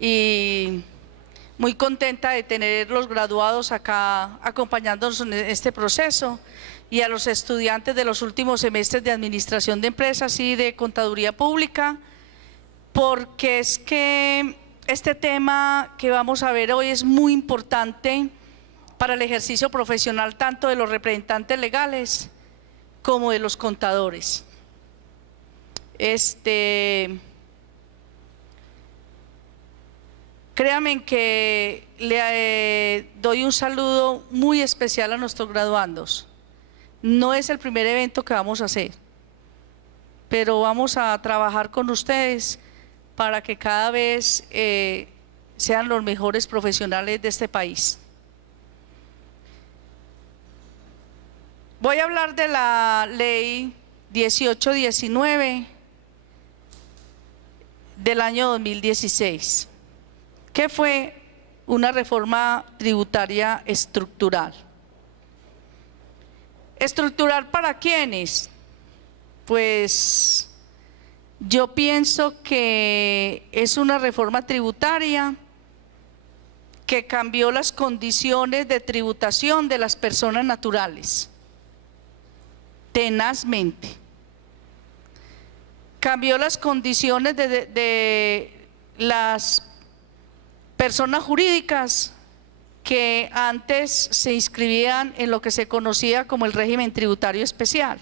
y muy contenta de tener los graduados acá acompañándonos en este proceso, y a los estudiantes de los últimos semestres de Administración de Empresas y de Contaduría Pública, porque es que este tema que vamos a ver hoy es muy importante para el ejercicio profesional tanto de los representantes legales como de los contadores. Créanme que le doy un saludo muy especial a nuestros graduandos. No es el primer evento que vamos a hacer, pero vamos a trabajar con ustedes para que cada vez sean los mejores profesionales de este país. Voy a hablar de la ley 1819 del año 2016, que fue una reforma tributaria estructural. ¿Estructural para quiénes? Pues yo pienso que es una reforma tributaria que cambió las condiciones de tributación de las personas naturales, tenazmente. Cambió las condiciones de las personas jurídicas que antes se inscribían en lo que se conocía como el régimen tributario especial.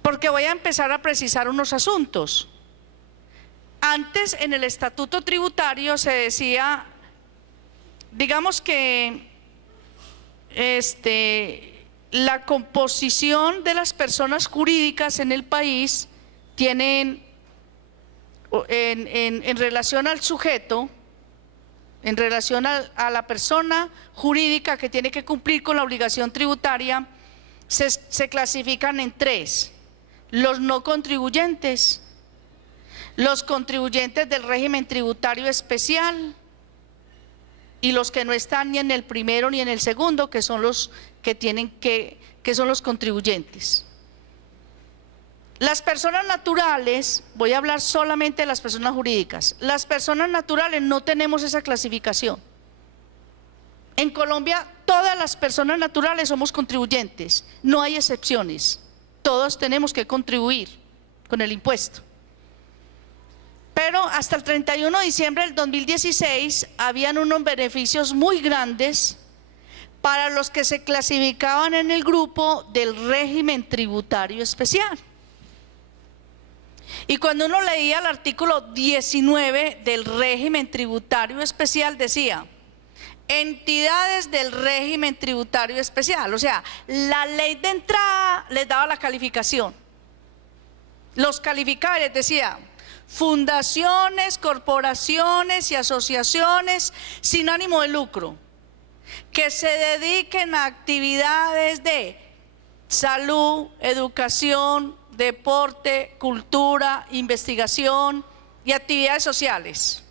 Porque voy a empezar a precisar unos asuntos. Antes en el estatuto tributario se decía, digamos que la composición de las personas jurídicas en el país tienen en relación al sujeto, en relación a la persona jurídica que tiene que cumplir con la obligación tributaria, se clasifican en tres: los no contribuyentes, los contribuyentes del régimen tributario especial y los que no están ni en el primero ni en el segundo, que son los que son los contribuyentes. Las personas naturales, voy a hablar solamente de las personas jurídicas. Las personas naturales no tenemos esa clasificación. En Colombia todas las personas naturales somos contribuyentes, no hay excepciones. Todos tenemos que contribuir con el impuesto. Pero hasta el 31 de diciembre del 2016 habían unos beneficios muy grandes para los que se clasificaban en el grupo del régimen tributario especial. Y cuando uno leía el artículo 19 del régimen tributario especial decía: entidades del régimen tributario especial. O sea, la ley de entrada les daba la calificación, los calificaba y les decía: fundaciones, corporaciones y asociaciones sin ánimo de lucro que se dediquen a actividades de salud, educación, deporte, cultura, investigación y actividades sociales.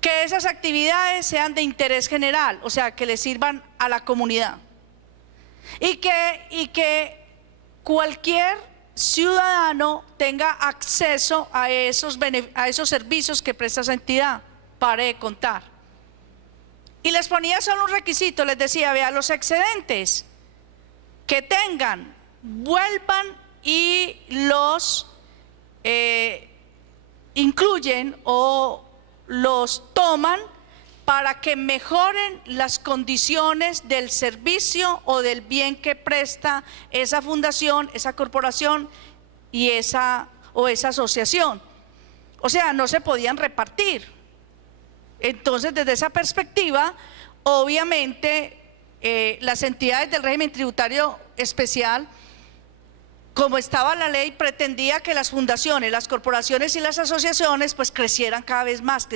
Que esas actividades sean de interés general, o sea, que le sirvan a la comunidad. Y que cualquier ciudadano tenga acceso a esos servicios que presta esa entidad. Pare de contar. Y les ponía solo un requisito, les decía: vea, los excedentes que tengan, vuelvan y los incluyen o los toman para que mejoren las condiciones del servicio o del bien que presta esa fundación, esa corporación y esa asociación. O sea, no se podían repartir. Entonces, desde esa perspectiva, obviamente, las entidades del régimen tributario especial, como estaba la ley, pretendía que las fundaciones, las corporaciones y las asociaciones pues crecieran cada vez más.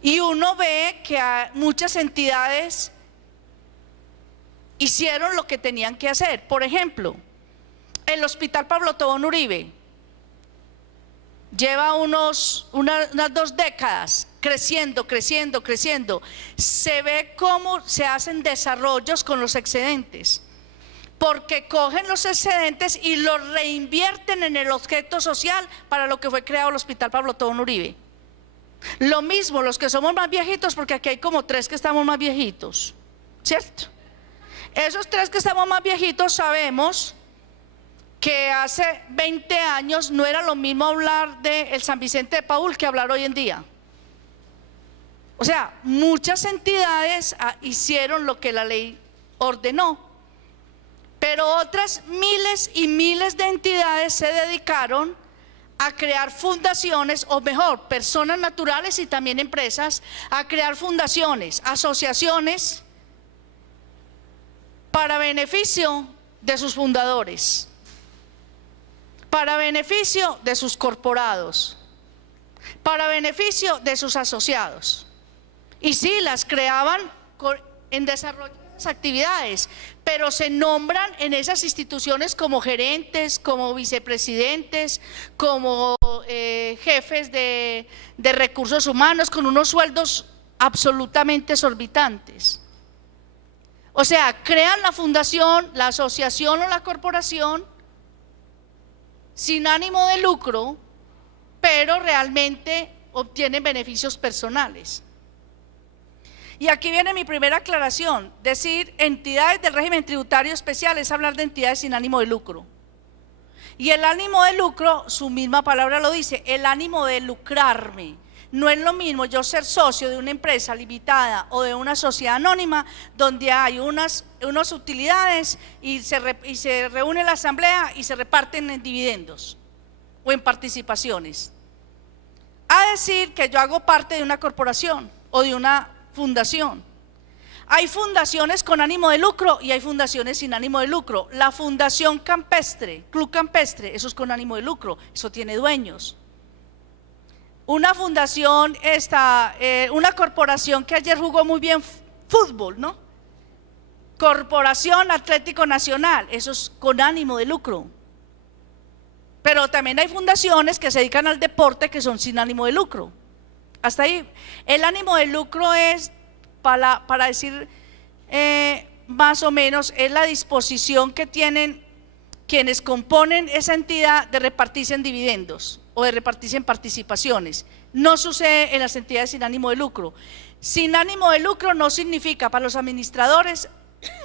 Y uno ve que muchas entidades hicieron lo que tenían que hacer. Por ejemplo, el Hospital Pablo Tobón Uribe lleva unas 2 décadas creciendo. Se ve cómo se hacen desarrollos con los excedentes. porque cogen los excedentes y los reinvierten en el objeto social para lo que fue creado el Hospital Pablo Tobón Uribe. Lo mismo los que somos más viejitos, porque aquí hay como 3 que estamos más viejitos, ¿cierto? Esos 3 que estamos más viejitos sabemos que hace 20 años no era lo mismo hablar del San Vicente de Paúl que hablar hoy en día. O sea, muchas entidades hicieron lo que la ley ordenó, pero otras miles y miles de entidades se dedicaron a crear fundaciones, o mejor, personas naturales y también empresas, a crear fundaciones, asociaciones para beneficio de sus fundadores, para beneficio de sus corporados, para beneficio de sus asociados. Y sí, las creaban en desarrollo de esas actividades, pero se nombran en esas instituciones como gerentes, como vicepresidentes, como jefes de recursos humanos, con unos sueldos absolutamente exorbitantes. O sea, crean la fundación, la asociación o la corporación sin ánimo de lucro, pero realmente obtienen beneficios personales. Y aquí viene mi primera aclaración: decir entidades del régimen tributario especial es hablar de entidades sin ánimo de lucro. Y el ánimo de lucro, su misma palabra lo dice, el ánimo de lucrarme. No es lo mismo yo ser socio de una empresa limitada o de una sociedad anónima donde hay unas utilidades y se reúne la asamblea y se reparten en dividendos o en participaciones, a decir que yo hago parte de una corporación o de una fundación. Hay fundaciones con ánimo de lucro y hay fundaciones sin ánimo de lucro. La Fundación Campestre, Club Campestre, eso es con ánimo de lucro, eso tiene dueños. Una fundación, una corporación que ayer jugó muy bien fútbol, ¿no? Corporación Atlético Nacional, eso es con ánimo de lucro. Pero también hay fundaciones que se dedican al deporte que son sin ánimo de lucro. Hasta ahí. El ánimo de lucro es, para decir más o menos, es la disposición que tienen quienes componen esa entidad de repartirse en dividendos o de repartirse en participaciones. No sucede en las entidades sin ánimo de lucro. Sin ánimo de lucro no significa para los administradores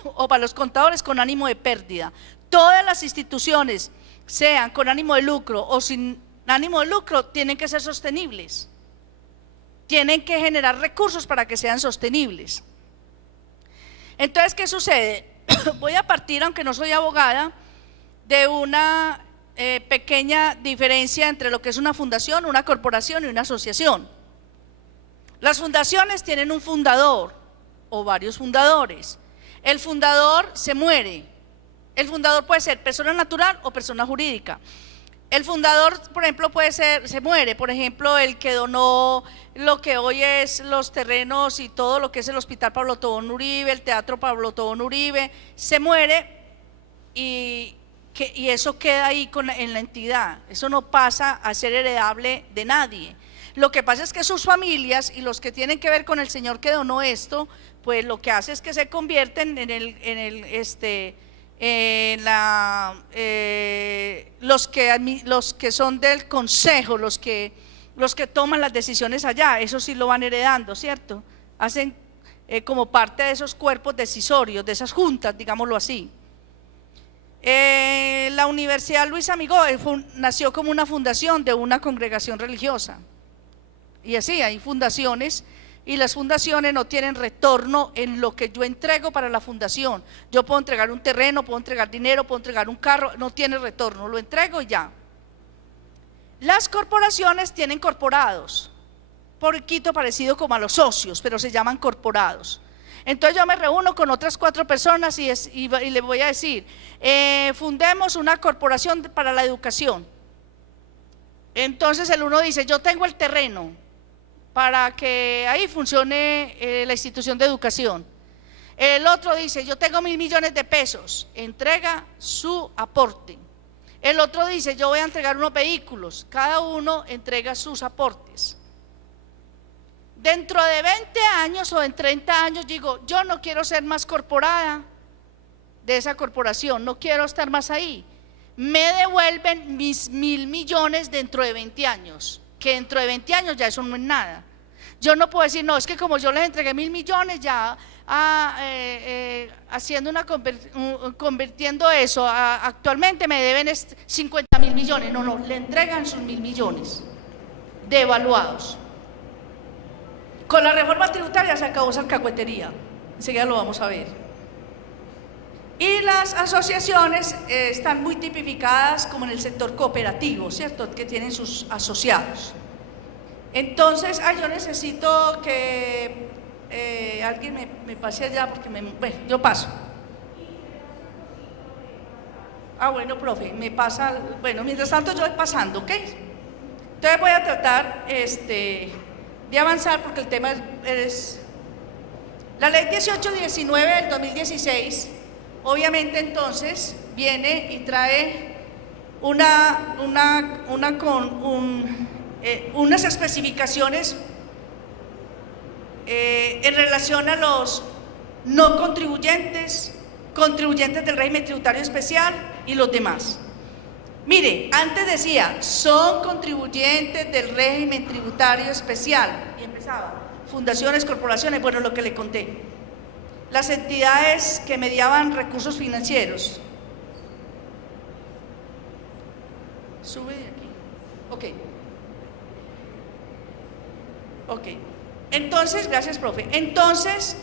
o para los contadores con ánimo de pérdida. Todas las instituciones, sean con ánimo de lucro o sin ánimo de lucro, tienen que ser sostenibles. Tienen que generar recursos para que sean sostenibles. Entonces, ¿qué sucede? Voy a partir, aunque no soy abogada, de una pequeña diferencia entre lo que es una fundación, una corporación y una asociación. Las fundaciones tienen un fundador o varios fundadores. El fundador se muere. El fundador puede ser persona natural o persona jurídica. El fundador, por ejemplo, se muere, por ejemplo, el que donó lo que hoy es los terrenos y todo lo que es el Hospital Pablo Tobón Uribe, el Teatro Pablo Tobón Uribe, se muere y eso queda ahí en la entidad. Eso no pasa a ser heredable de nadie. Lo que pasa es que sus familias y los que tienen que ver con el señor que donó esto, pues lo que hace es que se convierten los que son del consejo, los que toman las decisiones allá, eso sí lo van heredando, ¿cierto? Hacen como parte de esos cuerpos decisorios, de esas juntas, digámoslo así. La Universidad Luis Amigó nació como una fundación de una congregación religiosa, y así hay fundaciones. Y las fundaciones no tienen retorno en lo que yo entrego para la fundación. Yo puedo entregar un terreno, puedo entregar dinero, puedo entregar un carro, no tiene retorno, lo entrego y ya. Las corporaciones tienen corporados, poquito parecido como a los socios, pero se llaman corporados. Entonces yo me reúno con otras 4 personas y les voy a decir, fundemos una corporación para la educación. Entonces el uno dice, yo tengo el terreno para que ahí funcione la institución de educación. El otro dice, yo tengo 1.000 millones de pesos, entrega su aporte. El otro dice, yo voy a entregar unos vehículos, cada uno entrega sus aportes. Dentro de 20 años o en 30 años digo, yo no quiero ser más corporada, de esa corporación, no quiero estar más ahí, me devuelven mis 1.000 millones dentro de 20 años, que dentro de 20 años ya eso no es nada. Yo no puedo decir, no, es que como yo les entregué 1.000 millones ya, convirtiendo eso, actualmente me deben 50.000 millones. No, le entregan sus 1.000 millones devaluados. Con la reforma tributaria se acabó esa alcahuetería, enseguida lo vamos a ver. Y las asociaciones están muy tipificadas como en el sector cooperativo, ¿cierto? Que tienen sus asociados. Entonces, yo necesito que alguien me pase allá porque bueno, yo paso. Bueno, profe, me pasa, bueno, mientras tanto yo voy pasando, ¿ok? Entonces voy a tratar de avanzar porque el tema es la ley 1819 del 2016, obviamente entonces viene y trae unas especificaciones en relación a los no contribuyentes, contribuyentes del régimen tributario especial y los demás. Mire, antes decía, son contribuyentes del régimen tributario especial, y empezaba, fundaciones, corporaciones, bueno, lo que le conté, las entidades que mediaban recursos financieros. Sube de aquí, ok, entonces, gracias profe, entonces,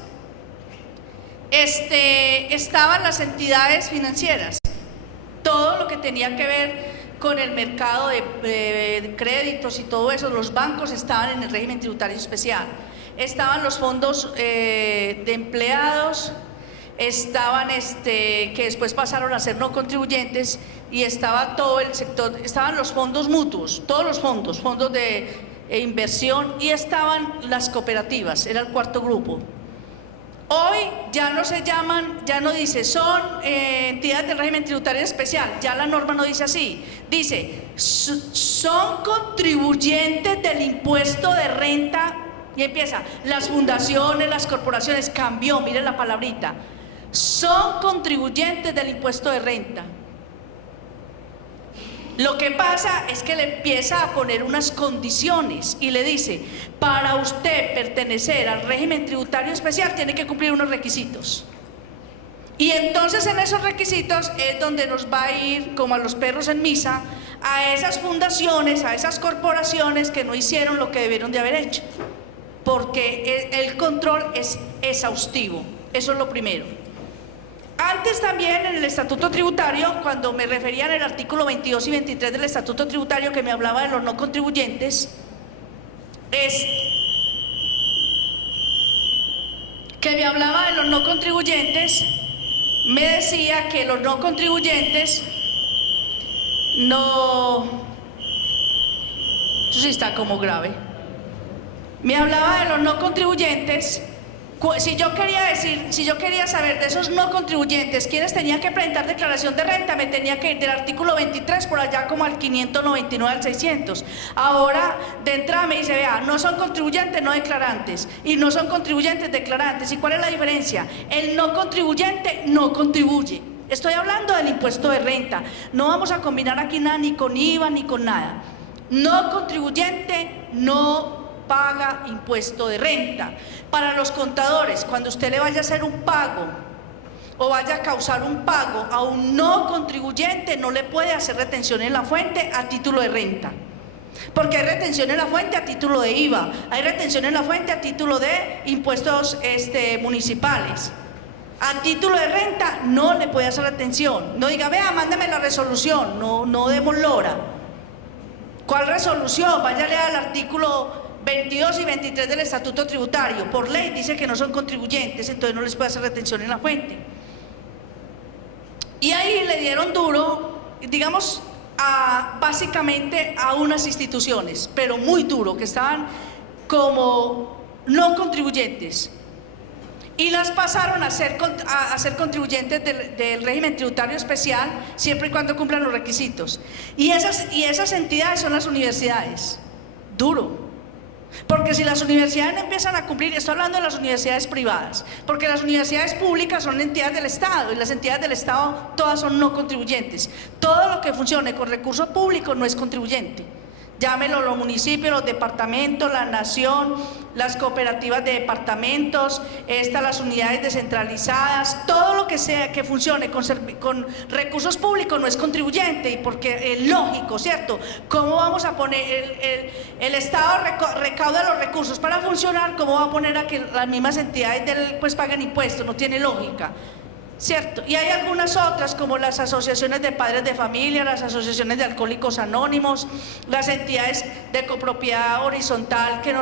estaban las entidades financieras, todo lo que tenía que ver con el mercado de créditos y todo eso, los bancos estaban en el régimen tributario especial, estaban los fondos de empleados, estaban que después pasaron a ser no contribuyentes, y estaba todo el sector, estaban los fondos mutuos, todos los fondos de inversión, y estaban las cooperativas, era el cuarto grupo. Hoy ya no se llaman, ya no dice, son entidades del régimen tributario especial, ya la norma no dice así, dice, son contribuyentes del impuesto de renta, y empieza, las fundaciones, las corporaciones, cambió, miren la palabrita, son contribuyentes del impuesto de renta. Lo que pasa es que le empieza a poner unas condiciones y le dice, para usted pertenecer al régimen tributario especial tiene que cumplir unos requisitos. Y entonces en esos requisitos es donde nos va a ir, como a los perros en misa, a esas fundaciones, a esas corporaciones que no hicieron lo que debieron de haber hecho. Porque el control es exhaustivo, eso es lo primero. Antes también en el estatuto tributario, cuando me refería en el artículo 22 y 23 del estatuto tributario que me hablaba de los no contribuyentes, me decía que los no contribuyentes no, eso sí está como grave, me hablaba de los no contribuyentes. Si yo quería saber de esos no contribuyentes, ¿quiénes tenían que presentar declaración de renta? Me tenía que ir del artículo 23 por allá como al 599 al 600. Ahora, de entrada me dice, vea, no son contribuyentes no declarantes y no son contribuyentes declarantes. ¿Y cuál es la diferencia? El no contribuyente no contribuye. Estoy hablando del impuesto de renta. No vamos a combinar aquí nada, ni con IVA, ni con nada. No contribuyente no paga impuesto de renta. Para los contadores, cuando usted le vaya a hacer un pago o vaya a causar un pago a un no contribuyente, no le puede hacer retención en la fuente a título de renta, porque hay retención en la fuente a título de IVA, hay retención en la fuente a título de impuestos municipales. A título de renta no le puede hacer retención. No diga, vea, mándeme la resolución, no demos lora. ¿Cuál resolución? Váyale al artículo 22 y 23 del estatuto tributario, por ley dice que no son contribuyentes, entonces no les puede hacer retención en la fuente. Y ahí le dieron duro, digamos, básicamente a unas instituciones, pero muy duro, que estaban como no contribuyentes, y las pasaron a ser contribuyentes del régimen tributario especial, siempre y cuando cumplan los requisitos. Y esas entidades son las universidades. Duro. Porque si las universidades no empiezan a cumplir, estoy hablando de las universidades privadas, porque las universidades públicas son entidades del Estado y las entidades del Estado todas son no contribuyentes. Todo lo que funcione con recursos públicos no es contribuyente. Llámelo los municipios, los departamentos, la nación, las cooperativas de departamentos, las unidades descentralizadas, todo lo que sea que funcione con recursos públicos no es contribuyente, y porque es lógico, ¿cierto? ¿Cómo vamos a poner, el Estado recauda los recursos para funcionar, cómo va a poner a que las mismas entidades pues paguen impuestos? No tiene lógica, ¿cierto? Y hay algunas otras como las asociaciones de padres de familia, las asociaciones de alcohólicos anónimos, las entidades de copropiedad horizontal que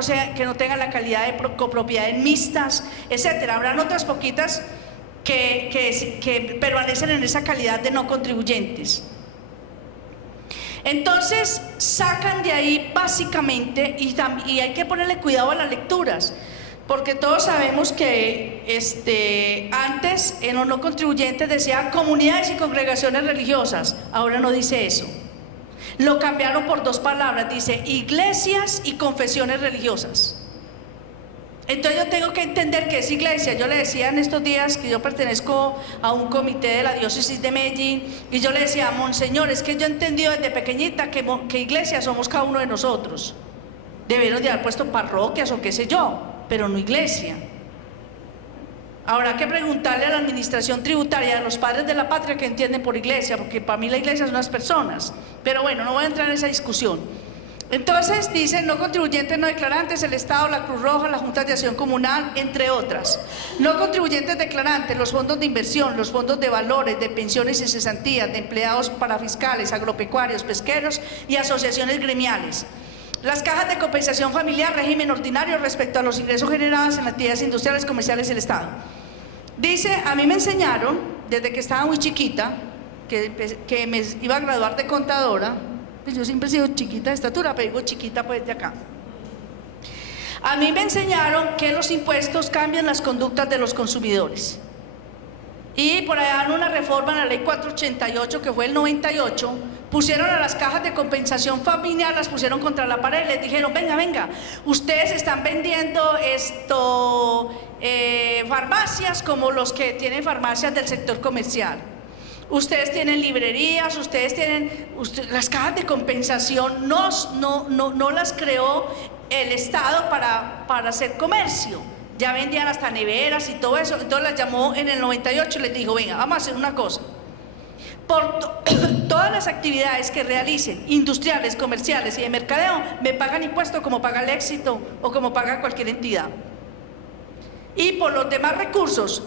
no tengan la calidad de copropiedades mixtas, etcétera. Habrán otras poquitas que permanecen en esa calidad de no contribuyentes. Entonces sacan de ahí básicamente, y hay que ponerle cuidado a las lecturas, porque todos sabemos que antes en los no contribuyentes decía comunidades y congregaciones religiosas, ahora no dice eso. Lo cambiaron por dos palabras, dice iglesias y confesiones religiosas. Entonces yo tengo que entender qué es iglesia. Yo le decía en estos días que yo pertenezco a un comité de la diócesis de Medellín, y yo le decía, monseñor, es que yo he entendido desde pequeñita que iglesia somos cada uno de nosotros. Debieron de haber puesto parroquias o qué sé yo, pero no iglesia. Habrá que preguntarle a la administración tributaria, a los padres de la patria, que entienden por iglesia, porque para mí la iglesia son las personas. Pero bueno, no voy a entrar en esa discusión. Entonces dicen no contribuyentes no declarantes, el Estado, la Cruz Roja, las juntas de acción comunal, entre otras. No contribuyentes declarantes, los fondos de inversión, los fondos de valores, de pensiones y cesantías, de empleados parafiscales, agropecuarios, pesqueros y asociaciones gremiales. Las cajas de compensación familiar, régimen ordinario respecto a los ingresos generados en las actividades industriales, comerciales del Estado. Dice, a mí me enseñaron, desde que estaba muy chiquita, que me iba a graduar de contadora, pues yo siempre he sido chiquita de estatura, pero digo chiquita pues de acá. A mí me enseñaron que los impuestos cambian las conductas de los consumidores. Y por allá en una reforma en la ley 488, que fue el 98, pusieron a las cajas de compensación familiar, las pusieron contra la pared, les dijeron, venga, ustedes están vendiendo farmacias como los que tienen farmacias del sector comercial. Ustedes tienen librerías, las cajas de compensación no las creó el Estado para hacer comercio. Ya vendían hasta neveras y todo eso. Entonces las llamó en el 98 y les dijo, venga, vamos a hacer una cosa. Por todas las actividades que realicen, industriales, comerciales y de mercadeo, me pagan impuestos como paga el Éxito o como paga cualquier entidad. Y por los demás recursos,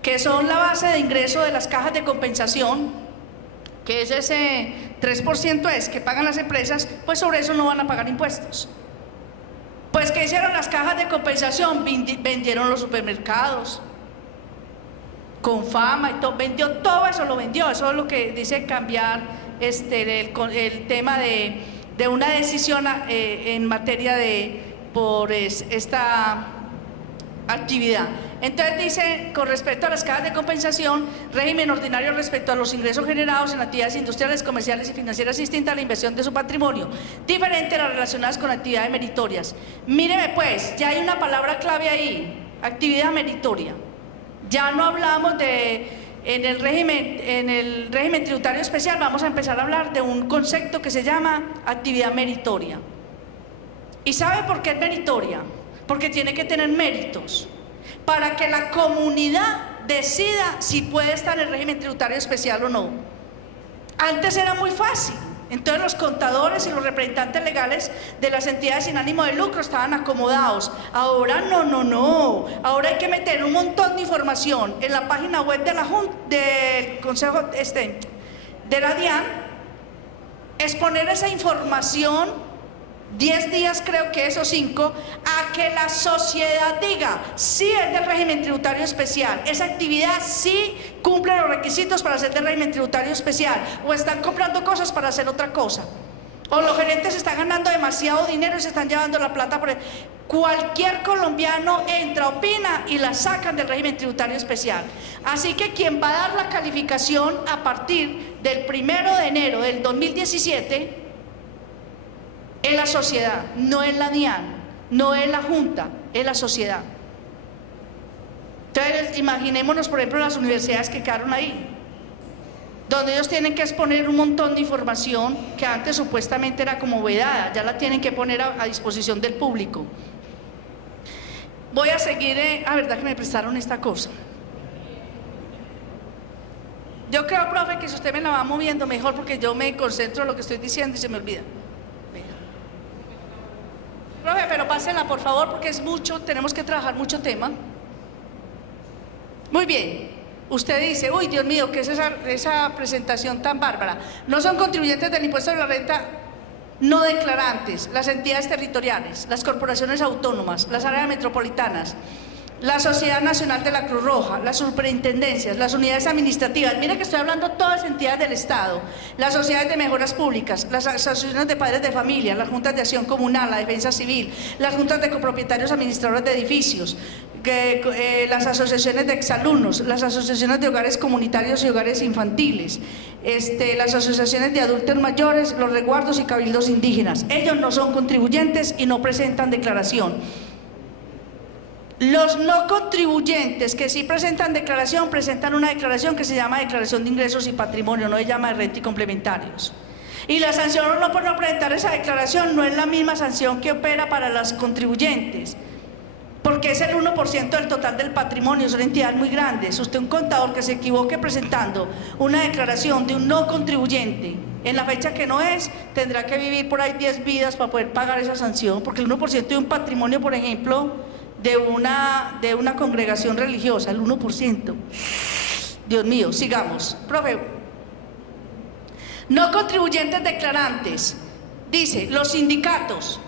que son la base de ingreso de las cajas de compensación, que es ese 3% que pagan las empresas, pues sobre eso no van a pagar impuestos. Pues ¿qué hicieron las cajas de compensación? Vendieron los supermercados con fama y todo, vendió todo eso, lo vendió. Eso es lo que dice cambiar el tema de una decisión en materia por esta actividad. Entonces dice, con respecto a las cajas de compensación, régimen ordinario respecto a los ingresos generados en actividades industriales, comerciales y financieras distintas a la inversión de su patrimonio, diferente a las relacionadas con actividades meritorias. Míreme pues, ya hay una palabra clave ahí, actividad meritoria. Ya no hablamos en el régimen tributario especial, vamos a empezar a hablar de un concepto que se llama actividad meritoria. ¿Y sabe por qué es meritoria? Porque tiene que tener méritos para que la comunidad decida si puede estar en el régimen tributario especial o no. Antes era muy fácil, entonces los contadores y los representantes legales de las entidades sin ánimo de lucro estaban acomodados. Ahora no, ahora hay que meter un montón de información en la página web de la Junta, del Consejo de la DIAN, exponer esa información 10 días creo que es, o 5, a que la sociedad diga si es del régimen tributario especial, esa actividad sí cumple los requisitos para ser del régimen tributario especial, o están comprando cosas para hacer otra cosa, o los gerentes están ganando demasiado dinero y se están llevando la plata por cualquier colombiano entra, opina y la sacan del régimen tributario especial. Así que quien va a dar la calificación a partir del 1 de enero del 2017 Es la sociedad, no es la DIAN, no es la Junta, es la sociedad. Entonces, imaginémonos, por ejemplo, las universidades que quedaron ahí, donde ellos tienen que exponer un montón de información que antes supuestamente era como vedada, ya la tienen que poner a disposición del público. Voy a seguir, verdad que me prestaron esta cosa. Yo creo, profe, que si usted me la va moviendo mejor, porque yo me concentro en lo que estoy diciendo y se me olvida. Profe, pero pásenla por favor, porque es mucho, tenemos que trabajar mucho tema. Muy bien, usted dice, uy, Dios mío, ¿qué es esa presentación tan bárbara? No son contribuyentes del impuesto de la renta no declarantes, las entidades territoriales, las corporaciones autónomas, las áreas metropolitanas, la Sociedad Nacional de la Cruz Roja, las superintendencias, las unidades administrativas, mira que estoy hablando de todas las entidades del Estado, las sociedades de mejoras públicas, las asociaciones de padres de familia, las juntas de acción comunal, la defensa civil, las juntas de copropietarios administradores de edificios, las asociaciones de exalumnos, las asociaciones de hogares comunitarios y hogares infantiles, las asociaciones de adultos mayores, los resguardos y cabildos indígenas. Ellos no son contribuyentes y no presentan declaración. Los no contribuyentes que sí presentan declaración, presentan una declaración que se llama declaración de ingresos y patrimonio, no se llama de renta y complementarios. Y la sanción no por no presentar esa declaración no es la misma sanción que opera para los contribuyentes, porque es el 1% del total del patrimonio, son entidades muy grandes. Usted, un contador que se equivoque presentando una declaración de un no contribuyente en la fecha que no es, tendrá que vivir por ahí 10 vidas para poder pagar esa sanción, porque el 1% de un patrimonio, por ejemplo, de una congregación religiosa, el 1%. Dios mío, sigamos. Profe, no contribuyentes declarantes, dice, los sindicatos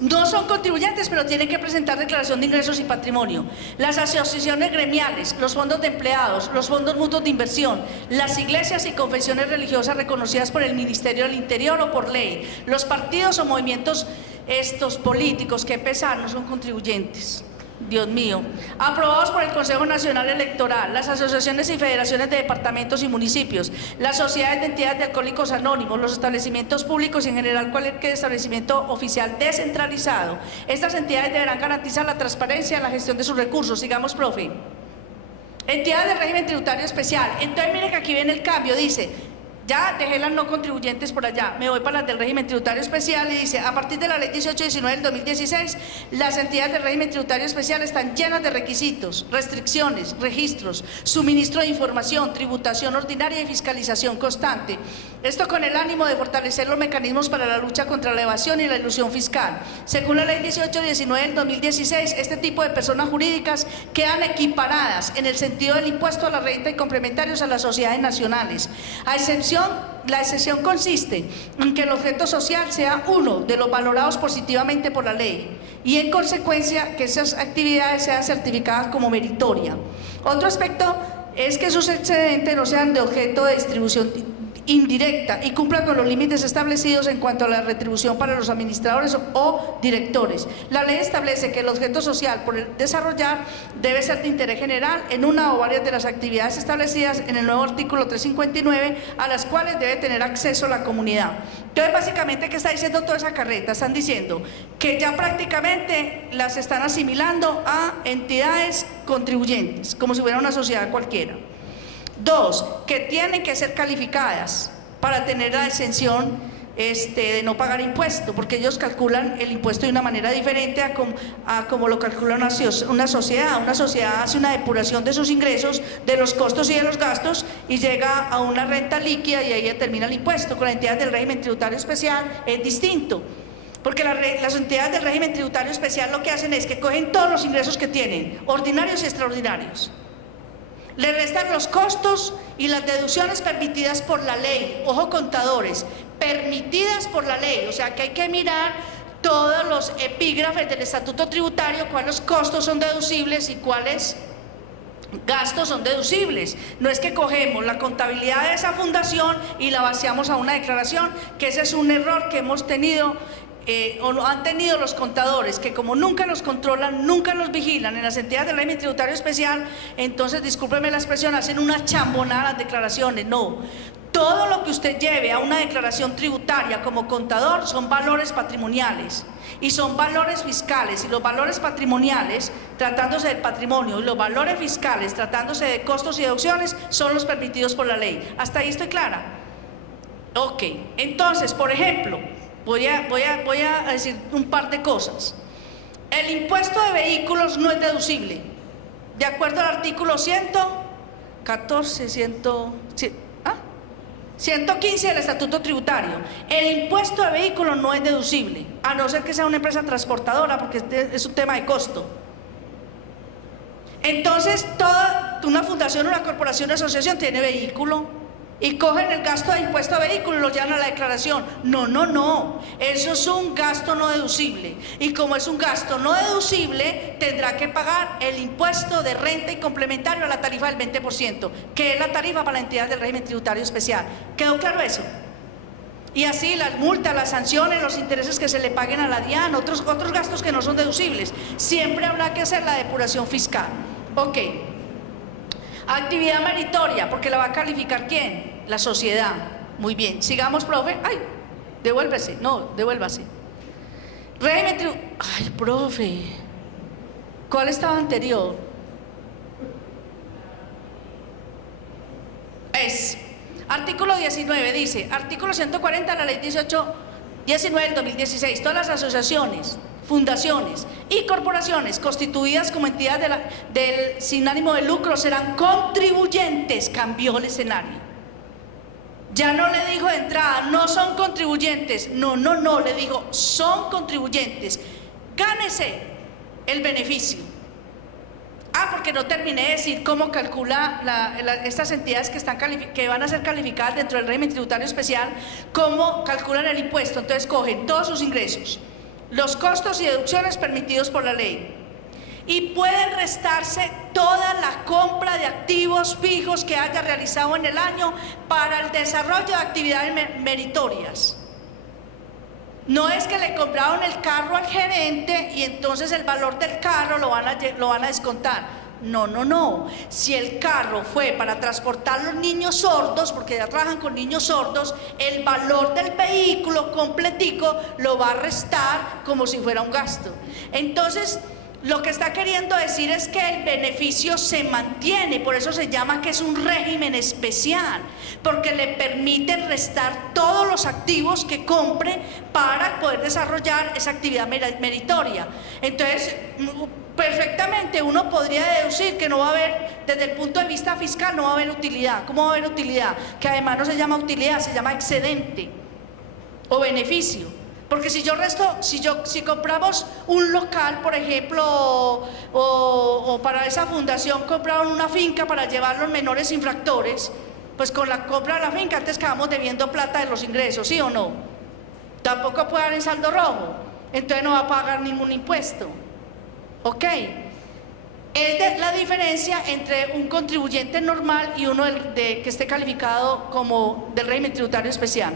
no son contribuyentes, pero tienen que presentar declaración de ingresos y patrimonio. Las asociaciones gremiales, los fondos de empleados, los fondos mutuos de inversión, las iglesias y confesiones religiosas reconocidas por el Ministerio del Interior o por ley, los partidos o movimientos políticos que pesan no son contribuyentes. Dios mío, aprobados por el Consejo Nacional Electoral, las asociaciones y federaciones de departamentos y municipios, las sociedades de entidades de alcohólicos anónimos, los establecimientos públicos y en general cualquier establecimiento oficial descentralizado. Estas entidades deberán garantizar la transparencia en la gestión de sus recursos. Sigamos, profe. Entidades de régimen tributario especial. Entonces mire que aquí viene el cambio, dice, ya dejé las no contribuyentes por allá, me voy para las del régimen tributario especial y dice, a partir de la ley 1819 del 2016, las entidades del régimen tributario especial están llenas de requisitos, restricciones, registros, suministro de información, tributación ordinaria y fiscalización constante. Esto con el ánimo de fortalecer los mecanismos para la lucha contra la evasión y la ilusión fiscal. Según la ley 1819 del 2016, este tipo de personas jurídicas quedan equiparadas en el sentido del impuesto a la renta y complementarios a las sociedades nacionales, a excepción. La excepción consiste en que el objeto social sea uno de los valorados positivamente por la ley y en consecuencia que esas actividades sean certificadas como meritoria. Otro aspecto es que sus excedentes no sean de objeto de distribución indirecta y cumplan con los límites establecidos en cuanto a la retribución para los administradores o directores. La ley establece que el objeto social por el desarrollar debe ser de interés general en una o varias de las actividades establecidas en el nuevo artículo 359, a las cuales debe tener acceso la comunidad. Entonces, básicamente, ¿qué está diciendo toda esa carreta? Están diciendo que ya prácticamente las están asimilando a entidades contribuyentes, como si fuera una sociedad cualquiera. Dos, que tienen que ser calificadas para tener la exención de no pagar impuesto, porque ellos calculan el impuesto de una manera diferente a como lo calcula una sociedad. Una sociedad hace una depuración de sus ingresos, de los costos y de los gastos y llega a una renta líquida y ahí determina el impuesto. Con la entidad del régimen tributario especial es distinto, porque las entidades del régimen tributario especial lo que hacen es que cogen todos los ingresos que tienen, ordinarios y extraordinarios, le restan los costos y las deducciones permitidas por la ley. Ojo, contadores, permitidas por la ley, o sea que hay que mirar todos los epígrafes del estatuto tributario, cuáles costos son deducibles y cuáles gastos son deducibles. No es que cogemos la contabilidad de esa fundación y la vaciamos a una declaración, que ese es un error que hemos tenido o lo han tenido los contadores, que como nunca los controlan, nunca los vigilan en las entidades del régimen tributario especial, entonces, discúlpenme la expresión, hacen una chambonada las declaraciones. No, todo lo que usted lleve a una declaración tributaria como contador son valores patrimoniales y son valores fiscales, y los valores patrimoniales tratándose del patrimonio y los valores fiscales tratándose de costos y deducciones son los permitidos por la ley. ¿Hasta ahí estoy clara? Ok, entonces, por ejemplo, voy a decir un par de cosas. El impuesto de vehículos no es deducible, de acuerdo al artículo 115 del Estatuto Tributario. El impuesto de vehículos no es deducible, a no ser que sea una empresa transportadora, porque es un tema de costo. Entonces, toda una fundación, una corporación, una asociación tiene vehículo y cogen el gasto de impuesto a vehículo y lo llevan a la declaración. No, eso es un gasto no deducible, y como es un gasto no deducible, tendrá que pagar el impuesto de renta y complementario a la tarifa del 20%, que es la tarifa para la entidad del régimen tributario especial. ¿Quedó claro eso? Y así las multas, las sanciones, los intereses que se le paguen a la DIAN, otros gastos que no son deducibles. Siempre habrá que hacer la depuración fiscal. Ok. Actividad meritoria, porque la va a calificar ¿quién? La sociedad. Muy bien, sigamos, profe. Ay, devuélvese, no, devuélvase. Régimen tributario. Ay, profe, ¿cuál estaba anterior? Es artículo 19, dice, artículo 140 de la ley 19 del 2016, todas las asociaciones, fundaciones y corporaciones constituidas como entidades sin ánimo de lucro serán contribuyentes. Cambió el escenario. Ya no le dijo de entrada, no son contribuyentes. No, le dijo, son contribuyentes. Gánese el beneficio. Porque no terminé de decir cómo calcula estas entidades que van a ser calificadas dentro del régimen tributario especial, cómo calculan el impuesto. Entonces cogen todos sus ingresos, los costos y deducciones permitidos por la ley, y pueden restarse toda la compra de activos fijos que haya realizado en el año para el desarrollo de actividades meritorias. No es que le compraron el carro al gerente y entonces el valor del carro lo van a descontar. No. Si el carro fue para transportar los niños sordos, porque ya trabajan con niños sordos, el valor del vehículo completico lo va a restar como si fuera un gasto. Entonces, lo que está queriendo decir es que el beneficio se mantiene, por eso se llama que es un régimen especial, porque le permite restar todos los activos que compre para poder desarrollar esa actividad meritoria. Entonces, perfectamente uno podría deducir que no va a haber, desde el punto de vista fiscal, no va a haber utilidad. ¿Cómo va a haber utilidad? Que además no se llama utilidad, se llama excedente o beneficio. Porque si compramos un local, por ejemplo, o para esa fundación compraron una finca para llevar los menores infractores, pues con la compra de la finca antes quedamos debiendo plata de los ingresos, ¿sí o no? Tampoco puede dar en saldo rojo, entonces no va a pagar ningún impuesto. ¿Ok? Es la diferencia entre un contribuyente normal y uno que esté calificado como del régimen tributario especial.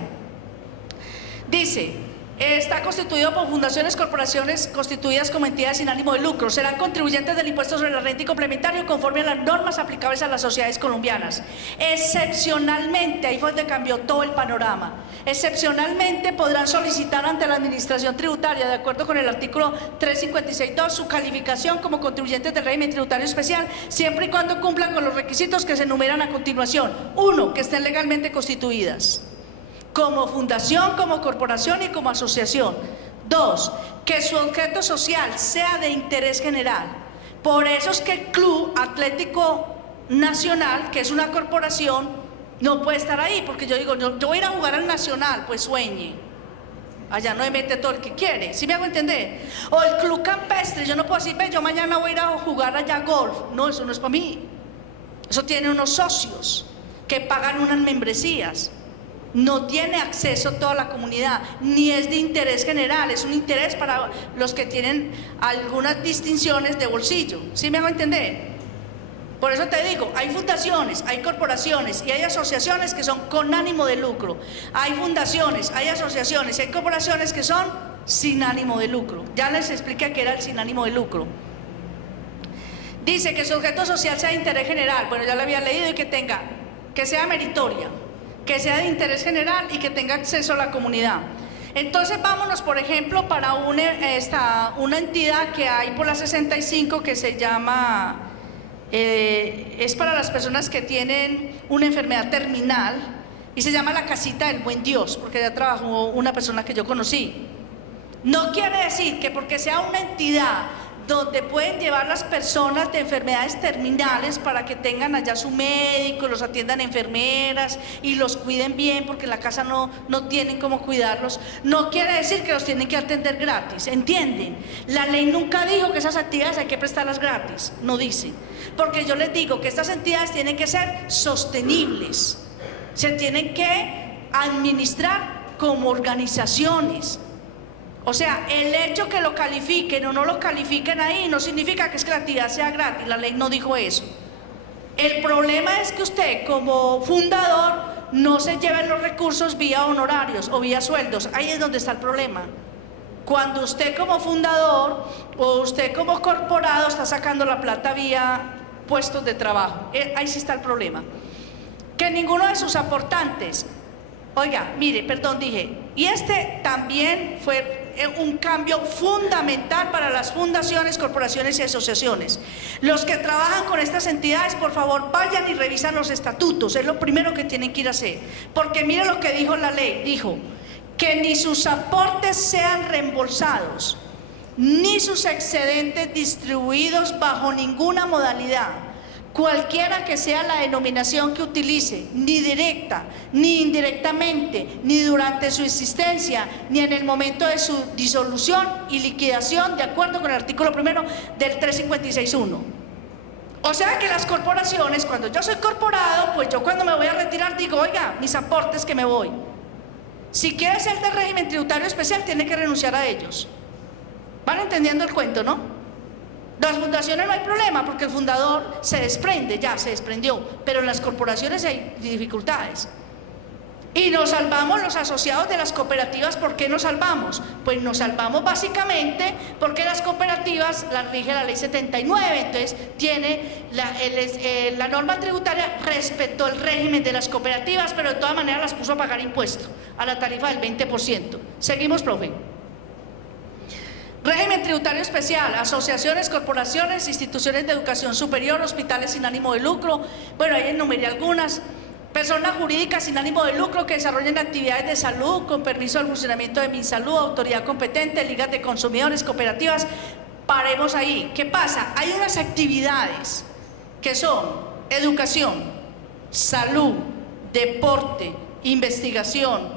Dice, está constituido por fundaciones, corporaciones constituidas como entidades sin ánimo de lucro. Serán contribuyentes del impuesto sobre la renta y complementario conforme a las normas aplicables a las sociedades colombianas. Excepcionalmente, ahí fue donde cambió todo el panorama. Excepcionalmente podrán solicitar ante la administración tributaria, de acuerdo con el artículo 356.2, su calificación como contribuyentes del régimen tributario especial, siempre y cuando cumplan con los requisitos que se enumeran a continuación. 1. Que estén legalmente constituidas como fundación, como corporación y como asociación. 2. Que su objeto social sea de interés general. Por eso es que el Club Atlético Nacional, que es una corporación, no puede estar ahí, porque yo digo, yo voy a ir a jugar al Nacional, pues sueñe. Allá no me mete todo el que quiere, ¿sí me hago entender? O el Club Campestre, yo no puedo decir, yo mañana voy a ir a jugar allá golf. No, eso no es para mí. Eso tiene unos socios que pagan unas membresías. No tiene acceso toda la comunidad, ni es de interés general, es un interés para los que tienen algunas distinciones de bolsillo. ¿Sí me hago entender? Por eso te digo, hay fundaciones, hay corporaciones y hay asociaciones que son con ánimo de lucro. Hay fundaciones, hay asociaciones y hay corporaciones que son sin ánimo de lucro. Ya les expliqué qué era el sin ánimo de lucro. Dice que su objeto social sea de interés general. Bueno, ya lo había leído, y que sea meritoria, que sea de interés general y que tenga acceso a la comunidad. Entonces vámonos, por ejemplo, para una entidad que hay por la 65 que se llama, es para las personas que tienen una enfermedad terminal y se llama la Casita del Buen Dios, porque ya trabajó una persona que yo conocí. No quiere decir que porque sea una entidad donde pueden llevar las personas de enfermedades terminales para que tengan allá su médico, los atiendan enfermeras y los cuiden bien, porque en la casa no tienen cómo cuidarlos, no quiere decir que los tienen que atender gratis, ¿entienden? La ley nunca dijo que esas actividades hay que prestarlas gratis, no dice, porque yo les digo que estas entidades tienen que ser sostenibles, se tienen que administrar como organizaciones. O sea, el hecho que lo califiquen o no lo califiquen ahí no significa que es que la actividad sea gratis, la ley no dijo eso. El problema es que usted como fundador no se lleve los recursos vía honorarios o vía sueldos, ahí es donde está el problema. Cuando usted como fundador o usted como corporado está sacando la plata vía puestos de trabajo, ahí sí está el problema. Que ninguno de sus aportantes, oiga, mire, perdón, dije, y este también fue un cambio fundamental para las fundaciones, corporaciones y asociaciones. Los que trabajan con estas entidades, por favor, vayan y revisan los estatutos, es lo primero que tienen que ir a hacer, porque mire lo que dijo la ley, dijo que ni sus aportes sean reembolsados, ni sus excedentes distribuidos bajo ninguna modalidad, cualquiera que sea la denominación que utilice, ni directa, ni indirectamente, ni durante su existencia, ni en el momento de su disolución y liquidación, de acuerdo con el artículo primero del 356.1. O sea que las corporaciones, cuando yo soy corporado, pues yo cuando me voy a retirar digo, oiga, mis aportes que me voy. Si quiere ser del régimen tributario especial, tiene que renunciar a ellos. ¿Van entendiendo el cuento, no? Las fundaciones no hay problema porque el fundador se desprende, ya se desprendió, pero en las corporaciones hay dificultades. Y nos salvamos los asociados de las cooperativas. ¿Por qué nos salvamos? Pues nos salvamos básicamente porque las cooperativas las rige la ley 79, entonces tiene la norma tributaria respetó el régimen de las cooperativas, pero de todas maneras las puso a pagar impuestos a la tarifa del 20%. Seguimos, profe. Régimen tributario especial, asociaciones, corporaciones, instituciones de educación superior, hospitales sin ánimo de lucro, bueno, ahí enumeré algunas, personas jurídicas sin ánimo de lucro que desarrollen actividades de salud con permiso del funcionamiento de MinSalud, autoridad competente, ligas de consumidores, cooperativas. Paremos ahí. ¿Qué pasa? Hay unas actividades que son educación, salud, deporte, investigación,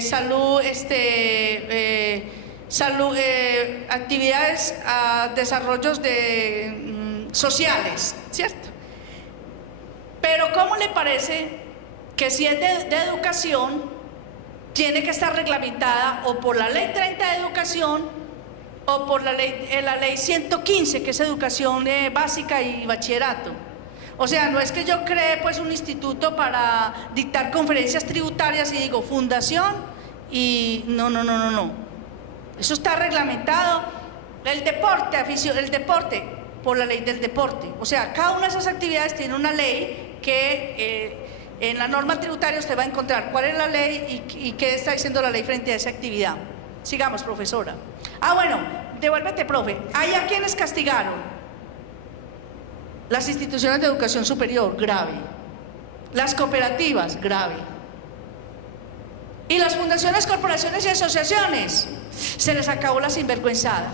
salud, actividades, desarrollos sociales, ¿cierto? Pero ¿cómo le parece que si es de educación, tiene que estar reglamentada o por la ley 30 de educación o por la ley 115, que es educación básica y bachillerato? O sea, no es que yo cree pues un instituto para dictar conferencias tributarias y digo fundación y no. Eso está reglamentado. El deporte por la ley del deporte. O sea, cada una de esas actividades tiene una ley que en la norma tributaria usted va a encontrar cuál es la ley y qué está diciendo la ley frente a esa actividad. Sigamos, profesora. Bueno, devuélvete, profe. ¿Hay a quienes castigaron? Las instituciones de educación superior, grave. Las cooperativas, grave. Y las fundaciones, corporaciones y asociaciones, se les acabó la sinvergüenzada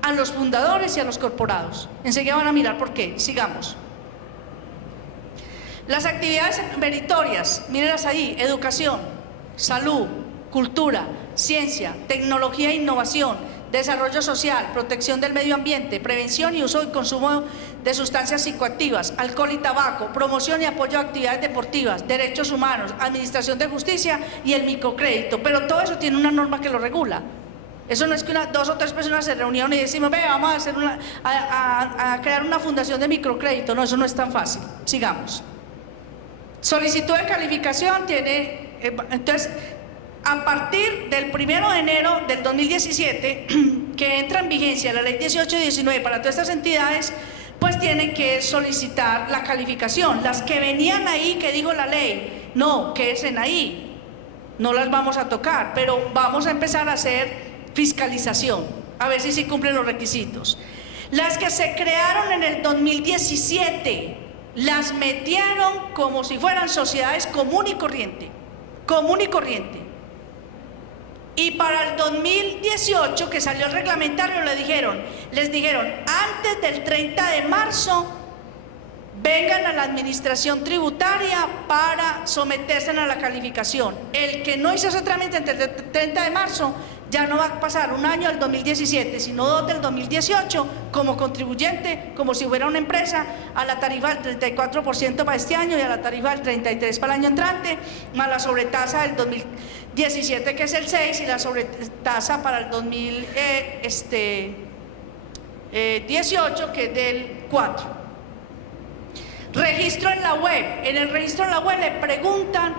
a los fundadores y a los corporados. Enseguida van a mirar por qué. Sigamos. Las actividades meritorias, mírenlas ahí: educación, salud, cultura, ciencia, tecnología e innovación, desarrollo social, protección del medio ambiente, prevención y uso y consumo de sustancias psicoactivas, alcohol y tabaco, promoción y apoyo a actividades deportivas, derechos humanos, administración de justicia y el microcrédito. Pero todo eso tiene una norma que lo regula. Eso no es que dos o tres personas se reunieron y decimos, vamos a hacer a crear una fundación de microcrédito. No, eso no es tan fácil. Sigamos. Solicitud de calificación tiene, entonces, a partir del 1 de enero del 2017, que entra en vigencia la ley 18 y 19 para todas estas entidades, pues tienen que solicitar la calificación. Las que venían ahí, que dijo la ley, no, quédense ahí, no las vamos a tocar, pero vamos a empezar a hacer fiscalización, a ver si sí cumplen los requisitos. Las que se crearon en el 2017, las metieron como si fueran sociedades común y corriente, común y corriente. Y para el 2018, que salió el reglamentario, les dijeron, antes del 30 de marzo, vengan a la administración tributaria para someterse a la calificación. El que no hizo ese trámite antes del 30 de marzo, ya no va a pasar un año del 2017, sino 2 del 2018, como contribuyente, como si fuera una empresa, a la tarifa del 34% para este año y a la tarifa del 33% para el año entrante, más la sobretasa del 2017, que es el 6%, y la sobretasa para el 2018, que es del 4%. Registro en la web. En el registro en la web le preguntan,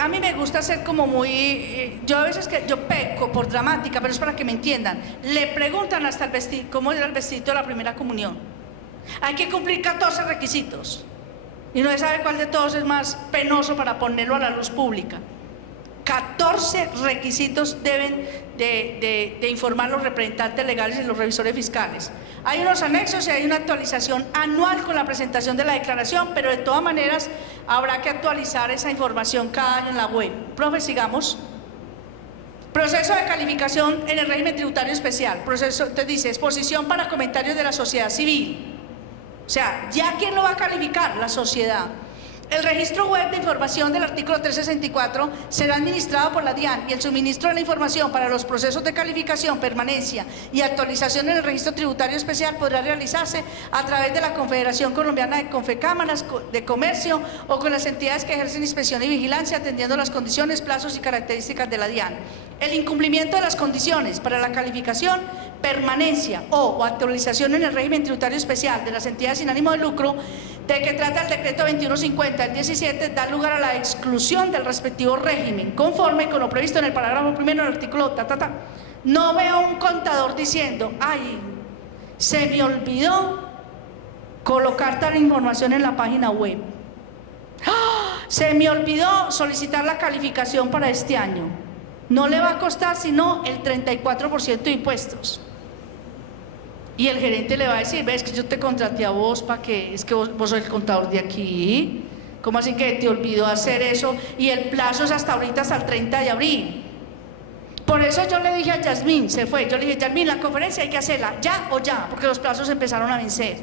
a mí me gusta ser como muy, yo a veces que yo peco por dramática, pero es para que me entiendan. Le preguntan hasta el vestido, cómo era el vestido de la primera comunión. Hay que cumplir 14 requisitos y no se sabe cuál de todos es más penoso para ponerlo a la luz pública. 14 requisitos deben de informar los representantes legales y los revisores fiscales. Hay unos anexos y hay una actualización anual con la presentación de la declaración, pero de todas maneras habrá que actualizar esa información cada año en la web. Profe, sigamos. Proceso de calificación en el régimen tributario especial. Proceso, te dice, exposición para comentarios de la sociedad civil. O sea, ¿ya quién lo va a calificar? La sociedad. El registro web de información del artículo 364 será administrado por la DIAN y el suministro de la información para los procesos de calificación, permanencia y actualización en el registro tributario especial podrá realizarse a través de la Confederación Colombiana de Confecámaras de Comercio o con las entidades que ejercen inspección y vigilancia atendiendo las condiciones, plazos y características de la DIAN. El incumplimiento de las condiciones para la calificación, permanencia o actualización en el régimen tributario especial de las entidades sin ánimo de lucro de que trata el decreto 2150 del 17 da lugar a la exclusión del respectivo régimen conforme con lo previsto en el parágrafo primero del artículo No veo un contador diciendo, ay, se me olvidó colocar tal información en la página web, se me olvidó solicitar la calificación para este año. No le va a costar sino el 34% de impuestos. Y el gerente le va a decir, ves que yo te contraté a vos para que, es que vos sos el contador de aquí. ¿Cómo así que te olvidó hacer eso? Y el plazo es hasta ahorita, hasta el 30 de abril. Por eso yo le dije a Yasmín, se fue, yo le dije, Yasmín, la conferencia hay que hacerla ya o ya, porque los plazos empezaron a vencer.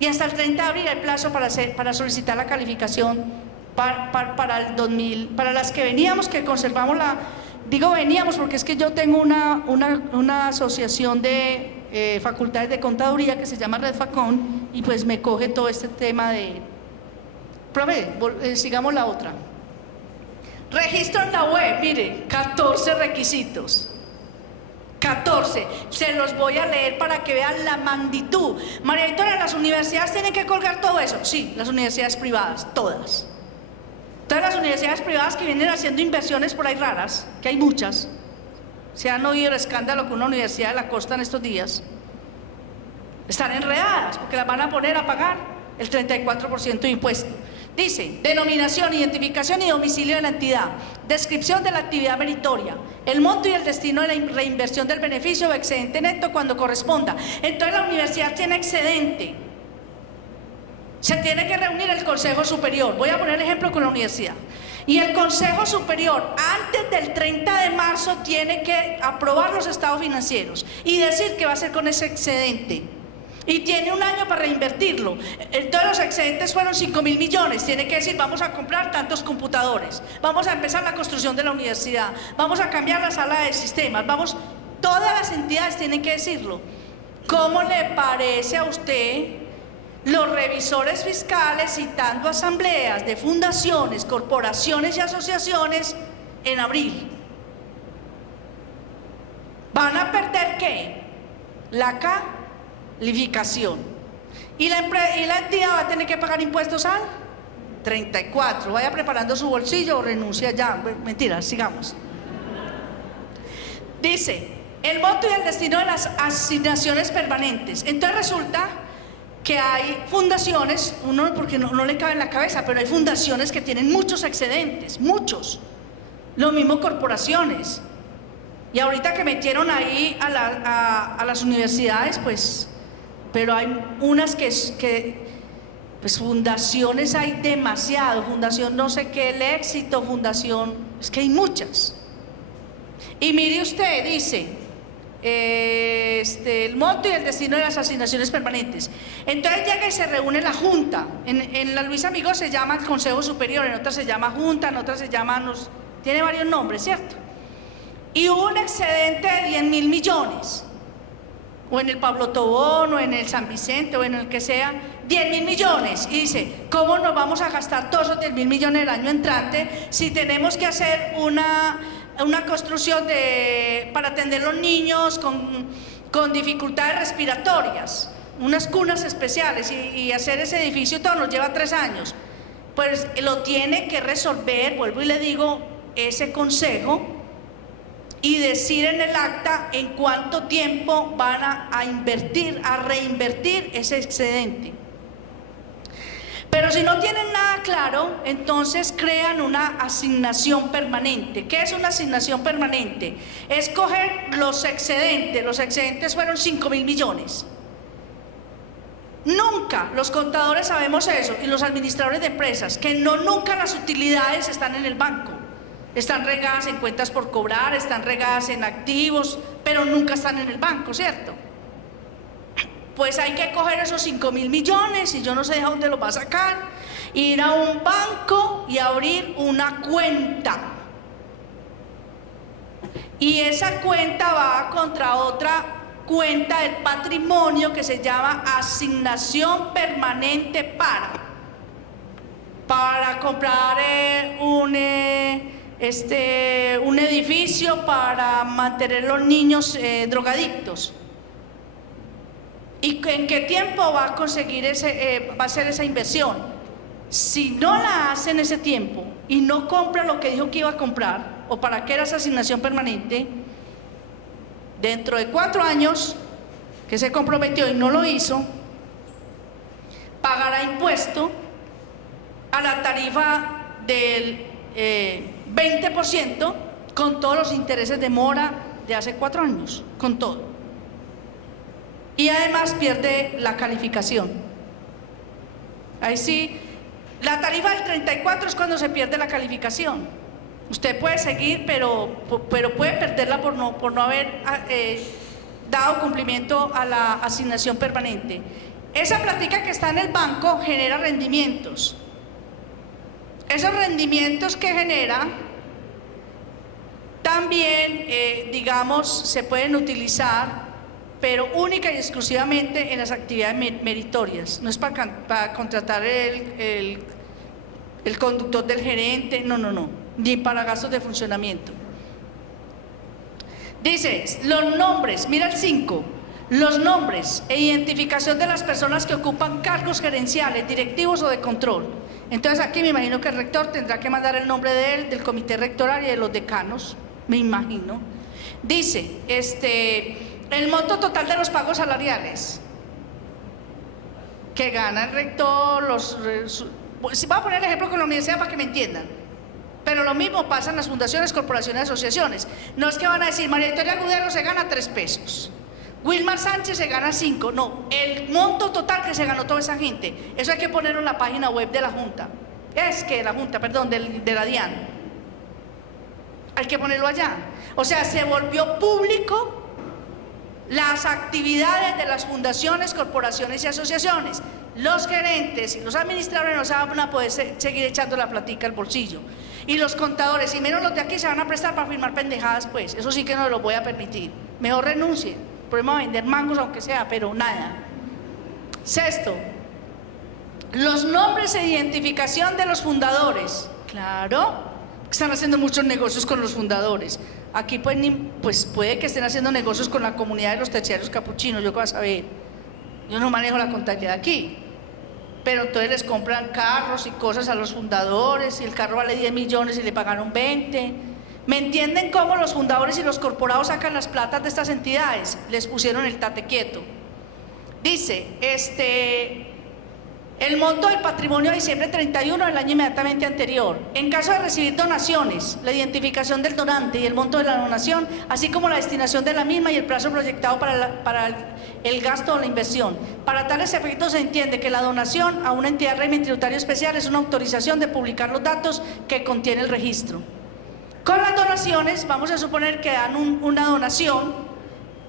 Y hasta el 30 de abril el plazo para solicitar la calificación para el 2000, para las que veníamos, que conservamos digo veníamos porque es que yo tengo una asociación de facultades de contaduría que se llama Red Facon y pues me coge todo este tema de... Profe, sigamos la otra. Registro en la web, mire, 14 requisitos. 14, se los voy a leer para que vean la magnitud. María Victoria, ¿las universidades tienen que colgar todo eso? Sí, las universidades privadas, todas. Todas las universidades privadas que vienen haciendo inversiones por ahí raras, que hay muchas. Se han oído el escándalo con una universidad de la costa en estos días. Están enredadas porque las van a poner a pagar el 34% de impuesto. Dice, denominación, identificación y domicilio de la entidad, descripción de la actividad meritoria, el monto y el destino de la reinversión del beneficio o excedente neto cuando corresponda. Entonces la universidad tiene excedente. Se tiene que reunir el Consejo Superior. Voy a poner el ejemplo con la universidad. Y el Consejo Superior, antes del 30 de marzo, tiene que aprobar los estados financieros y decir qué va a hacer con ese excedente. Y tiene un año para reinvertirlo. Entonces los excedentes fueron 5.000 millones. Tiene que decir, vamos a comprar tantos computadores, vamos a empezar la construcción de la universidad, vamos a cambiar la sala de sistemas, todas las entidades tienen que decirlo. ¿Cómo le parece a usted los revisores fiscales citando asambleas de fundaciones, corporaciones y asociaciones en abril? ¿Van a perder qué? La calificación. Y la entidad va a tener que pagar impuestos al 34. Vaya preparando su bolsillo o renuncia ya. Mentira, sigamos. Dice, el monto y el destino de las asignaciones permanentes. Entonces resulta que hay fundaciones, uno porque no le cabe en la cabeza, pero hay fundaciones que tienen muchos excedentes, muchos. Lo mismo corporaciones. Y ahorita que metieron ahí a las universidades, pues, pero hay unas pues fundaciones hay demasiado, fundación no sé qué, el éxito, fundación, es que hay muchas. Y mire usted, dice, el monto y el destino de las asignaciones permanentes. Entonces llega y se reúne la Junta. En la Luis Amigos se llama el Consejo Superior, en otras se llama Junta, en otras se llama, tiene varios nombres, ¿cierto? Y hubo un excedente de 10.000 millones, o en el Pablo Tobón, o en el San Vicente, o en el que sea, 10.000 millones. Y dice, ¿cómo nos vamos a gastar todos esos 10.000 millones el año entrante si tenemos que hacer una construcción para atender a los niños con dificultades respiratorias, unas cunas especiales, y hacer ese edificio todo nos lleva 3 años? Pues lo tiene que resolver, vuelvo y le digo, ese consejo, y decir en el acta en cuánto tiempo van a invertir, a reinvertir ese excedente. Pero si no tienen nada claro, entonces crean una asignación permanente. ¿Qué es una asignación permanente? Es coger los excedentes fueron 5.000 millones. Nunca los contadores sabemos eso, y los administradores de empresas, que nunca las utilidades están en el banco. Están regadas en cuentas por cobrar, están regadas en activos, pero nunca están en el banco, ¿cierto? Pues hay que coger esos 5.000 millones, y yo no sé de dónde los va a sacar, ir a un banco y abrir una cuenta. Y esa cuenta va contra otra cuenta del patrimonio que se llama asignación permanente para comprar un edificio para mantener los niños drogadictos. ¿Y en qué tiempo va a conseguir va a hacer esa inversión? Si no la hace en ese tiempo y no compra lo que dijo que iba a comprar, o para qué era esa asignación permanente, dentro de 4 años que se comprometió y no lo hizo, pagará impuesto a la tarifa del 20%, con todos los intereses de mora de hace 4 años, con todo. Y además pierde la calificación. Ahí sí, la tarifa del 34 es cuando se pierde la calificación. Usted puede seguir, pero puede perderla por no haber dado cumplimiento a la asignación permanente. Esa plática que está en el banco genera rendimientos. Esos rendimientos que genera también, digamos, se pueden utilizar, pero única y exclusivamente en las actividades meritorias. No es para contratar el conductor del gerente, no, ni para gastos de funcionamiento. Dice, los nombres, mira el 5, los nombres e identificación de las personas que ocupan cargos gerenciales, directivos o de control. Entonces aquí me imagino que el rector tendrá que mandar el nombre de él, del comité rectoral y de los decanos, me imagino. Dice, el monto total de los pagos salariales que gana el rector, voy a poner el ejemplo con la universidad para que me entiendan, pero lo mismo pasa en las fundaciones, corporaciones, asociaciones. No es que van a decir, María Victoria Agudelo se gana 3 pesos, Wilmar Sánchez se gana 5, no, el monto total que se ganó toda esa gente, eso hay que ponerlo en la página web de la Junta, de la DIAN, hay que ponerlo allá. O sea, se volvió público las actividades de las fundaciones, corporaciones y asociaciones. Los gerentes y los administradores no se van a poder seguir echando la platica al bolsillo, y los contadores, y menos los de aquí, se van a prestar para firmar pendejadas. Pues eso sí que no lo voy a permitir. Mejor renuncien, podemos vender mangos aunque sea, pero nada. 6, los nombres e identificación de los fundadores. Claro, están haciendo muchos negocios con los fundadores. Aquí pues puede que estén haciendo negocios con la comunidad de los terciarios capuchinos, yo qué voy a saber, yo no manejo la contabilidad aquí. Pero entonces les compran carros y cosas a los fundadores, y el carro vale 10 millones y le pagaron 20. ¿Me entienden cómo los fundadores y los corporados sacan las platas de estas entidades? Les pusieron el tate quieto. Dice, el monto del patrimonio a diciembre 31 del año inmediatamente anterior. En caso de recibir donaciones, la identificación del donante y el monto de la donación, así como la destinación de la misma y el plazo proyectado para el gasto o la inversión. Para tales efectos se entiende que la donación a una entidad de régimen tributario especial es una autorización de publicar los datos que contiene el registro. Con las donaciones, vamos a suponer que dan una donación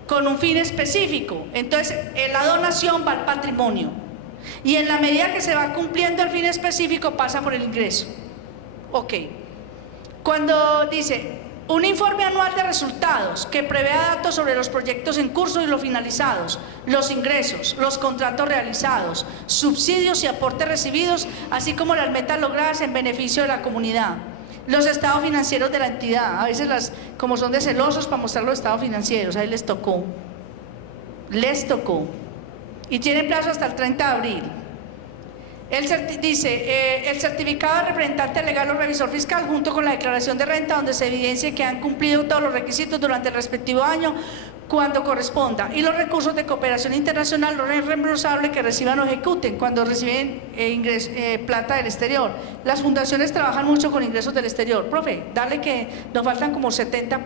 con un fin específico. Entonces, la donación va al patrimonio. Y en la medida que se va cumpliendo el fin específico pasa por el ingreso. Ok. Cuando dice un informe anual de resultados que prevea datos sobre los proyectos en curso y los finalizados, los ingresos, los contratos realizados, subsidios y aportes recibidos, así como las metas logradas en beneficio de la comunidad, los estados financieros de la entidad. A veces como son de celosos para mostrar los estados financieros, ahí les tocó. Y tiene plazo hasta el 30 de abril. Dice, el certificado de representante legal o revisor fiscal junto con la declaración de renta donde se evidencie que han cumplido todos los requisitos durante el respectivo año cuando corresponda, y los recursos de cooperación internacional no reembolsables que reciban o ejecuten cuando reciben plata del exterior. Las fundaciones trabajan mucho con ingresos del exterior. Profe, dale que nos faltan como 70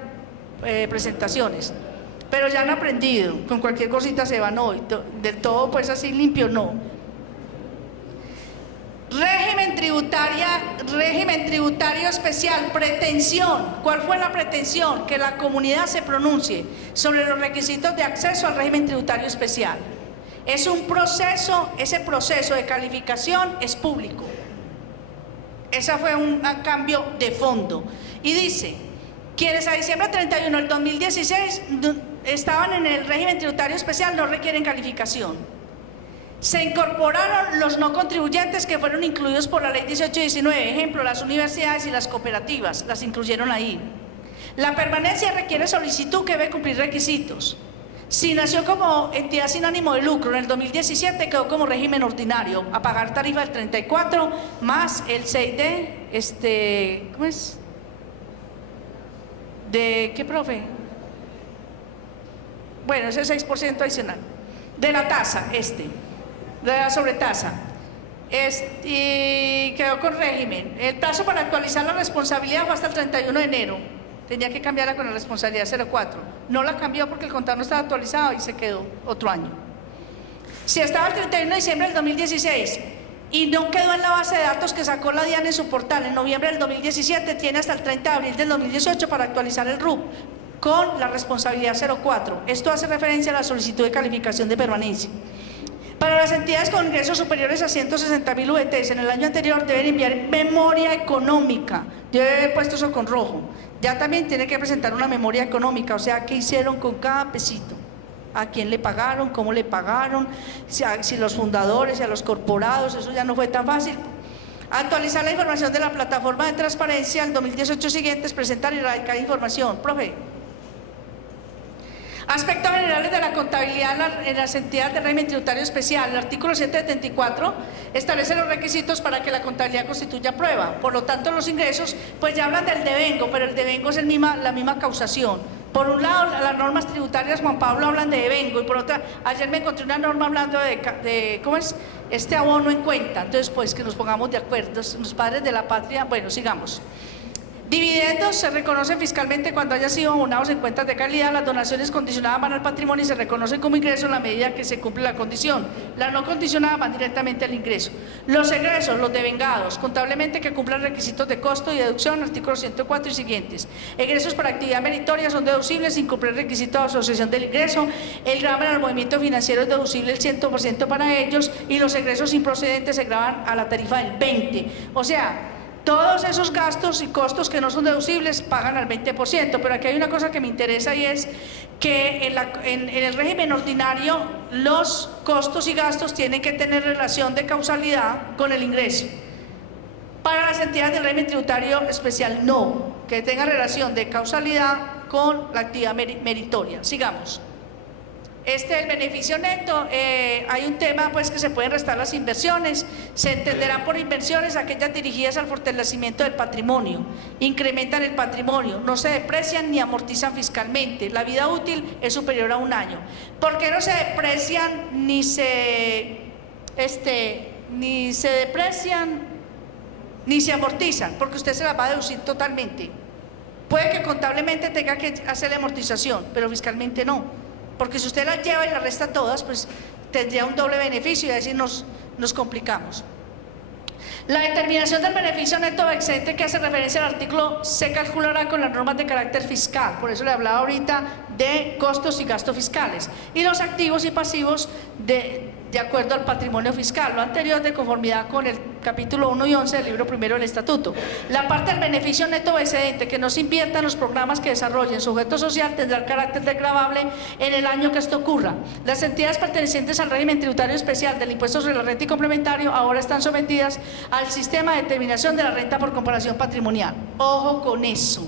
presentaciones. Pero ya han aprendido, con cualquier cosita se van hoy, del todo pues así limpio no. Régimen tributario especial, pretensión. ¿Cuál fue la pretensión? Que la comunidad se pronuncie sobre los requisitos de acceso al régimen tributario especial. Es un proceso, ese proceso de calificación es público. Ese fue un cambio de fondo. Y dice, quienes a diciembre 31 del 2016 estaban en el régimen tributario especial no requieren calificación. Se incorporaron los no contribuyentes que fueron incluidos por la ley 1819, ejemplo, las universidades y las cooperativas, las incluyeron ahí. La permanencia requiere solicitud que debe cumplir requisitos. Si nació como entidad sin ánimo de lucro en el 2017, quedó como régimen ordinario, a pagar tarifa del 34 más el 6 de, ¿cómo es? ¿De qué, profe? Bueno, ese 6% adicional de la tasa, de la sobretasa, y quedó con régimen. El plazo para actualizar la responsabilidad fue hasta el 31 de enero. Tenía que cambiarla con la responsabilidad 04. No la cambió porque el contador no estaba actualizado y se quedó otro año. Si estaba el 31 de diciembre del 2016 y no quedó en la base de datos que sacó la DIAN en su portal en noviembre del 2017, tiene hasta el 30 de abril del 2018 para actualizar el RUP con la responsabilidad 04. Esto hace referencia a la solicitud de calificación de permanencia. Para las entidades con ingresos superiores a 160.000 VTs en el año anterior deben enviar memoria económica. Yo he puesto eso con rojo. Ya también tiene que presentar una memoria económica, o sea, qué hicieron con cada pesito, a quién le pagaron, cómo le pagaron, si los fundadores, si a los corporados, eso ya no fue tan fácil. Actualizar la información de la plataforma de transparencia en 2018 siguientes, presentar y erradicar información. Profe. Aspectos generales de la contabilidad en las entidades de régimen tributario especial. El artículo 774 establece los requisitos para que la contabilidad constituya prueba. Por lo tanto, los ingresos, pues ya hablan del devengo, pero el devengo es la misma causación. Por un lado, las normas tributarias, Juan Pablo, hablan de devengo, y por otra, ayer me encontré una norma hablando de ¿cómo es? Abono en cuenta. Entonces, pues que nos pongamos de acuerdo, los padres de la patria. Bueno, sigamos. Dividendos se reconocen fiscalmente cuando hayan sido abonados en cuentas de calidad. Las donaciones condicionadas van al patrimonio y se reconocen como ingreso en la medida que se cumple la condición. Las no condicionadas van directamente al ingreso. Los egresos, los devengados, contablemente que cumplan requisitos de costo y deducción, artículos 104 y siguientes. Egresos para actividad meritoria son deducibles sin cumplir requisitos de asociación del ingreso. El gravamen al movimiento financiero es deducible el 100% para ellos, y los egresos improcedentes se gravan a la tarifa del 20%. O sea, todos esos gastos y costos que no son deducibles pagan al 20%, pero aquí hay una cosa que me interesa, y es que en el régimen ordinario los costos y gastos tienen que tener relación de causalidad con el ingreso. Para las entidades del régimen tributario especial no, que tenga relación de causalidad con la actividad meritoria. Sigamos. El beneficio neto, hay un tema pues que se pueden restar las inversiones, se entenderán por inversiones aquellas dirigidas al fortalecimiento del patrimonio, incrementan el patrimonio, no se deprecian ni amortizan fiscalmente, la vida útil es superior a 1 año. ¿Por qué no se deprecian ni se deprecian ni se amortizan? Porque usted se las va a deducir totalmente. Puede que contablemente tenga que hacer la amortización, pero fiscalmente no. Porque si usted las lleva y las resta todas, pues tendría un doble beneficio y así nos complicamos. La determinación del beneficio neto excedente que hace referencia al artículo se calculará con las normas de carácter fiscal, por eso le hablaba ahorita de costos y gastos fiscales, y los activos y pasivos de acuerdo al patrimonio fiscal, lo anterior de conformidad con el capítulo 1 y 11 del libro primero del estatuto. La parte del beneficio neto excedente que no se invierta en los programas que desarrollen sujeto social tendrá el carácter de gravable en el año que esto ocurra. Las entidades pertenecientes al régimen tributario especial del impuesto sobre la renta y complementario ahora están sometidas al sistema de determinación de la renta por comparación patrimonial. Ojo con eso.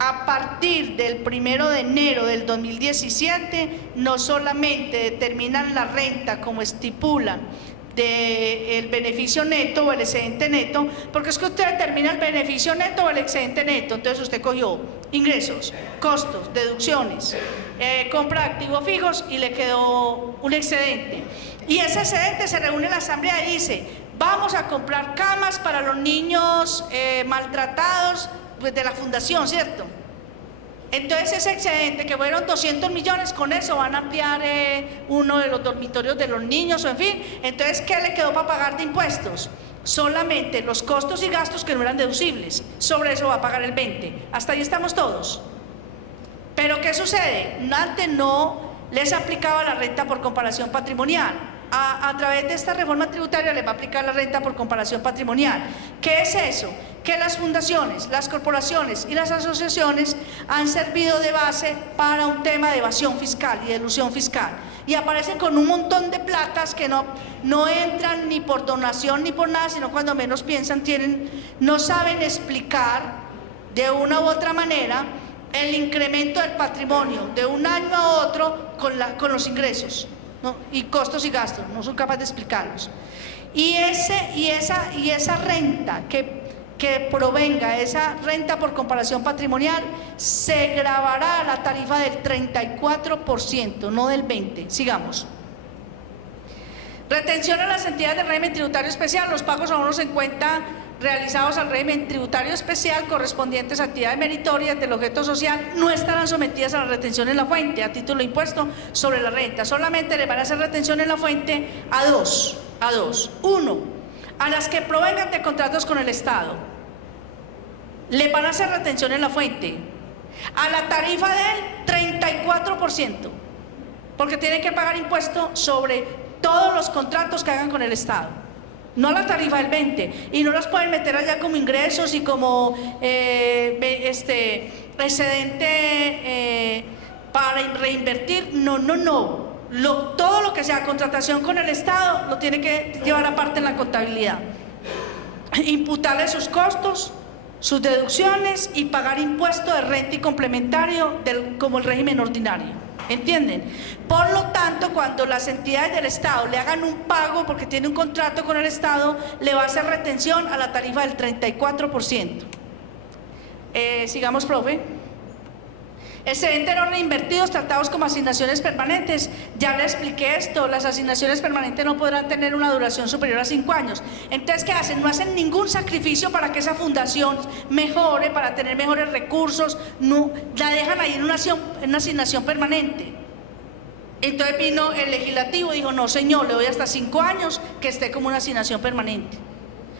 A partir del 1 de enero del 2017, no solamente determinan la renta como estipulan del beneficio neto o el excedente neto, porque es que usted determina el beneficio neto o el excedente neto, entonces usted cogió ingresos, costos, deducciones, compra de activos fijos y le quedó un excedente. Y ese excedente se reúne en la asamblea y dice, vamos a comprar camas para los niños maltratados, pues de la fundación, ¿cierto? Entonces ese excedente que fueron 200 millones, con eso van a ampliar uno de los dormitorios de los niños o en fin. Entonces, ¿qué le quedó para pagar de impuestos? Solamente los costos y gastos que no eran deducibles, sobre eso va a pagar el 20%. Hasta ahí estamos todos. Pero ¿qué sucede? Antes no les aplicaba la renta por comparación patrimonial. A través de esta reforma tributaria les va a aplicar la renta por comparación patrimonial. ¿Qué es eso? Que las fundaciones, las corporaciones y las asociaciones han servido de base para un tema de evasión fiscal y de elusión fiscal. Y aparecen con un montón de platas que no entran ni por donación ni por nada, sino cuando menos piensan no saben explicar de una u otra manera el incremento del patrimonio de un año a otro con los ingresos. ¿No? Y costos y gastos, no son capaces de explicarlos. Y esa renta que provenga, esa renta por comparación patrimonial, se gravará a la tarifa del 34%, no del 20%. Sigamos. Retención a las entidades del régimen tributario especial, los pagos a bonos en cuenta realizados al régimen tributario especial correspondientes a actividades meritorias del objeto social no estarán sometidas a la retención en la fuente a título de impuesto sobre la renta. Solamente le van a hacer retención en la fuente a dos. Uno, a las que provengan de contratos con el Estado, le van a hacer retención en la fuente a la tarifa del 34%, porque tienen que pagar impuesto sobre todos los contratos que hagan con el Estado. No la tarifa del 20%, y no las pueden meter allá como ingresos y como excedente para reinvertir. No. Todo lo que sea contratación con el Estado lo tiene que llevar aparte en la contabilidad. Imputarle sus costos, sus deducciones y pagar impuesto de renta y complementario como el régimen ordinario. ¿Entienden? Por lo tanto, cuando las entidades del Estado le hagan un pago porque tiene un contrato con el Estado, le va a hacer retención a la tarifa del 34%. Sigamos, profe. Excedentes no reinvertidos tratados como asignaciones permanentes. Ya le expliqué esto, las asignaciones permanentes no podrán tener una duración superior a 5 años. Entonces, ¿qué hacen? No hacen ningún sacrificio para que esa fundación mejore, para tener mejores recursos, no, la dejan ahí en una asignación permanente. Entonces vino el legislativo y dijo, no señor, le doy hasta 5 años que esté como una asignación permanente.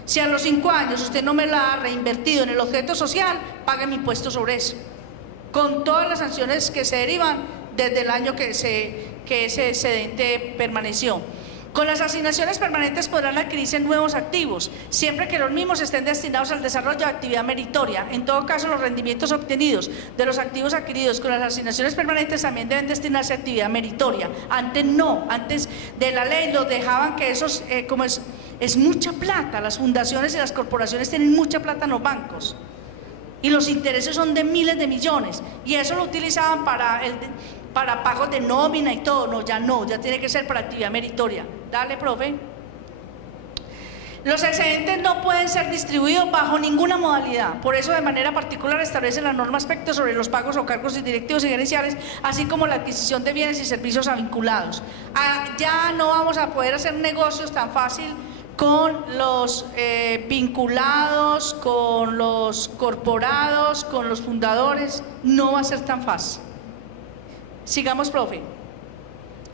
Si a los 5 años usted no me la ha reinvertido en el objeto social, pague mi impuesto sobre eso, con todas las sanciones que se derivan desde el año que ese excedente permaneció. Con las asignaciones permanentes podrán adquirirse nuevos activos, siempre que los mismos estén destinados al desarrollo de actividad meritoria. En todo caso, los rendimientos obtenidos de los activos adquiridos con las asignaciones permanentes también deben destinarse a actividad meritoria. Antes no, antes de la ley los dejaban que esos, como es mucha plata, las fundaciones y las corporaciones tienen mucha plata en los bancos. Y los intereses son de miles de millones, y eso lo utilizaban para para pagos de nómina y todo, no, ya tiene que ser para actividad meritoria. Dale, profe. Los excedentes no pueden ser distribuidos bajo ninguna modalidad, por eso de manera particular establece la norma aspectos sobre los pagos o cargos directivos y gerenciales, así como la adquisición de bienes y servicios vinculados. Ya no vamos a poder hacer negocios tan fácil con los vinculados, con los corporados, con los fundadores, no va a ser tan fácil. Sigamos, profe.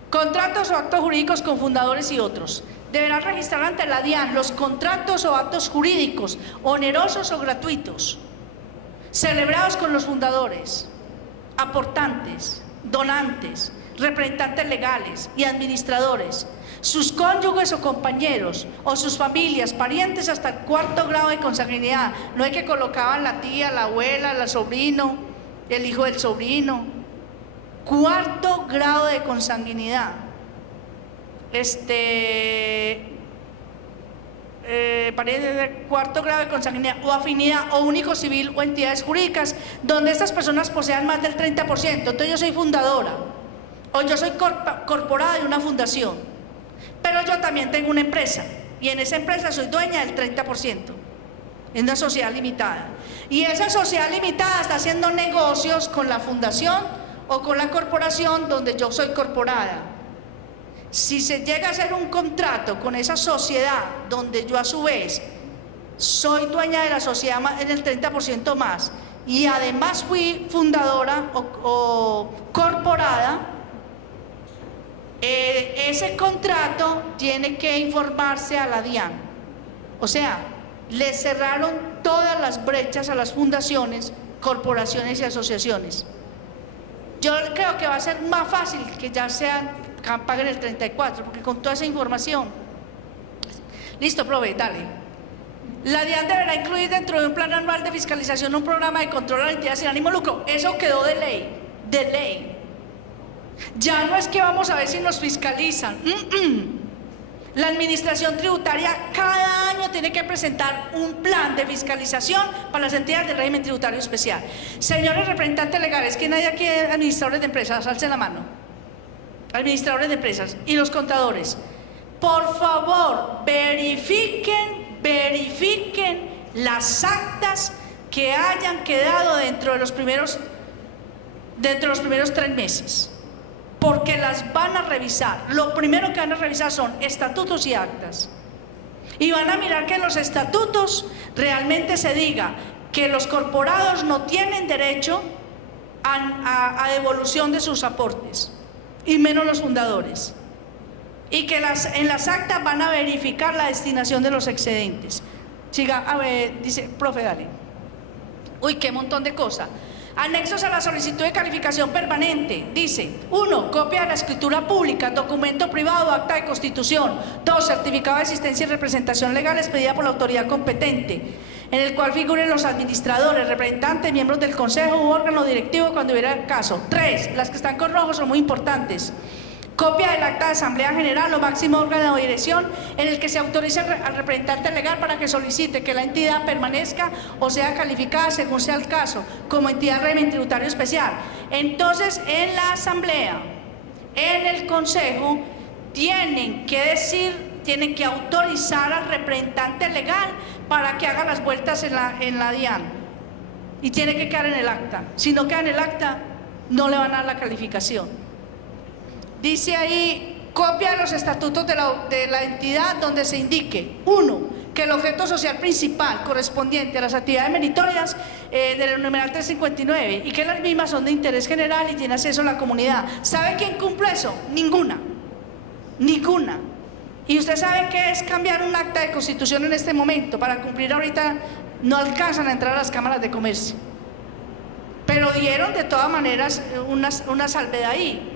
Contratos o actos jurídicos con fundadores y otros. Deberán registrar ante la DIAN los contratos o actos jurídicos, onerosos o gratuitos, celebrados con los fundadores, aportantes, donantes, representantes legales y administradores, sus cónyuges o compañeros, o sus familias, parientes hasta el 4º grado de consanguinidad. No es que colocaban la tía, la abuela, el sobrino, el hijo del sobrino. 4º grado de consanguinidad. Parientes de 4º grado de consanguinidad o afinidad o único civil o entidades jurídicas donde estas personas posean más del 30%. Entonces yo soy fundadora o yo soy corporada de una fundación, pero yo también tengo una empresa y en esa empresa soy dueña del 30%. Es una sociedad limitada y esa sociedad limitada está haciendo negocios con la fundación o con la corporación donde yo soy corporada. Si se llega a hacer un contrato con esa sociedad donde yo a su vez soy dueña de la sociedad en el 30% más y además fui fundadora o corporada, ese contrato tiene que informarse a la DIAN. O sea, le cerraron todas las brechas a las fundaciones, corporaciones y asociaciones. Yo creo que va a ser más fácil que ya paguen el 34, porque con toda esa información. Listo, profe, dale. La DIAN deberá incluir dentro de un plan anual de fiscalización un programa de control a la entidad sin ánimo de lucro. Eso quedó de ley. Ya no es que vamos a ver si nos fiscalizan. La administración tributaria cada año tiene que presentar un plan de fiscalización para las entidades del régimen tributario especial. Señores representantes legales, ¿quién hay aquí administradores de empresas? Alcen la mano. Administradores de empresas y los contadores. Por favor, verifiquen las actas que hayan quedado dentro de los primeros 3 meses. Porque las van a revisar. Lo primero que van a revisar son estatutos y actas. Y van a mirar que en los estatutos realmente se diga que los corporados no tienen derecho a devolución de sus aportes, y menos los fundadores. Y que en las actas van a verificar la destinación de los excedentes. Siga, a ver, dice, profe, dale. Uy, qué montón de cosas. Anexos a la solicitud de calificación permanente, dice: 1. Copia de la escritura pública, documento privado, acta de constitución. 2. Certificado de existencia y representación legal expedida por la autoridad competente, en el cual figuren los administradores, representantes, miembros del consejo u órgano directivo cuando hubiera caso. 3. Las que están con rojo son muy importantes. Copia del acta de asamblea general o máximo órgano de dirección en el que se autoriza al representante legal para que solicite que la entidad permanezca o sea calificada según sea el caso como entidad de régimen tributario especial. Entonces, en la asamblea, en el consejo, tienen que autorizar al representante legal para que haga las vueltas en la DIAN y tiene que quedar en el acta. Si no queda en el acta, no le van a dar la calificación. Dice ahí, copia de los estatutos de la entidad donde se indique: 1. Que el objeto social principal correspondiente a las actividades meritorias del numeral 359 y que las mismas son de interés general y tiene acceso a la comunidad. ¿Sabe quién cumple eso? Ninguna. Y usted sabe qué es cambiar un acta de constitución en este momento. Para cumplir ahorita no alcanzan a entrar a las cámaras de comercio, pero dieron de todas maneras una salvedad ahí.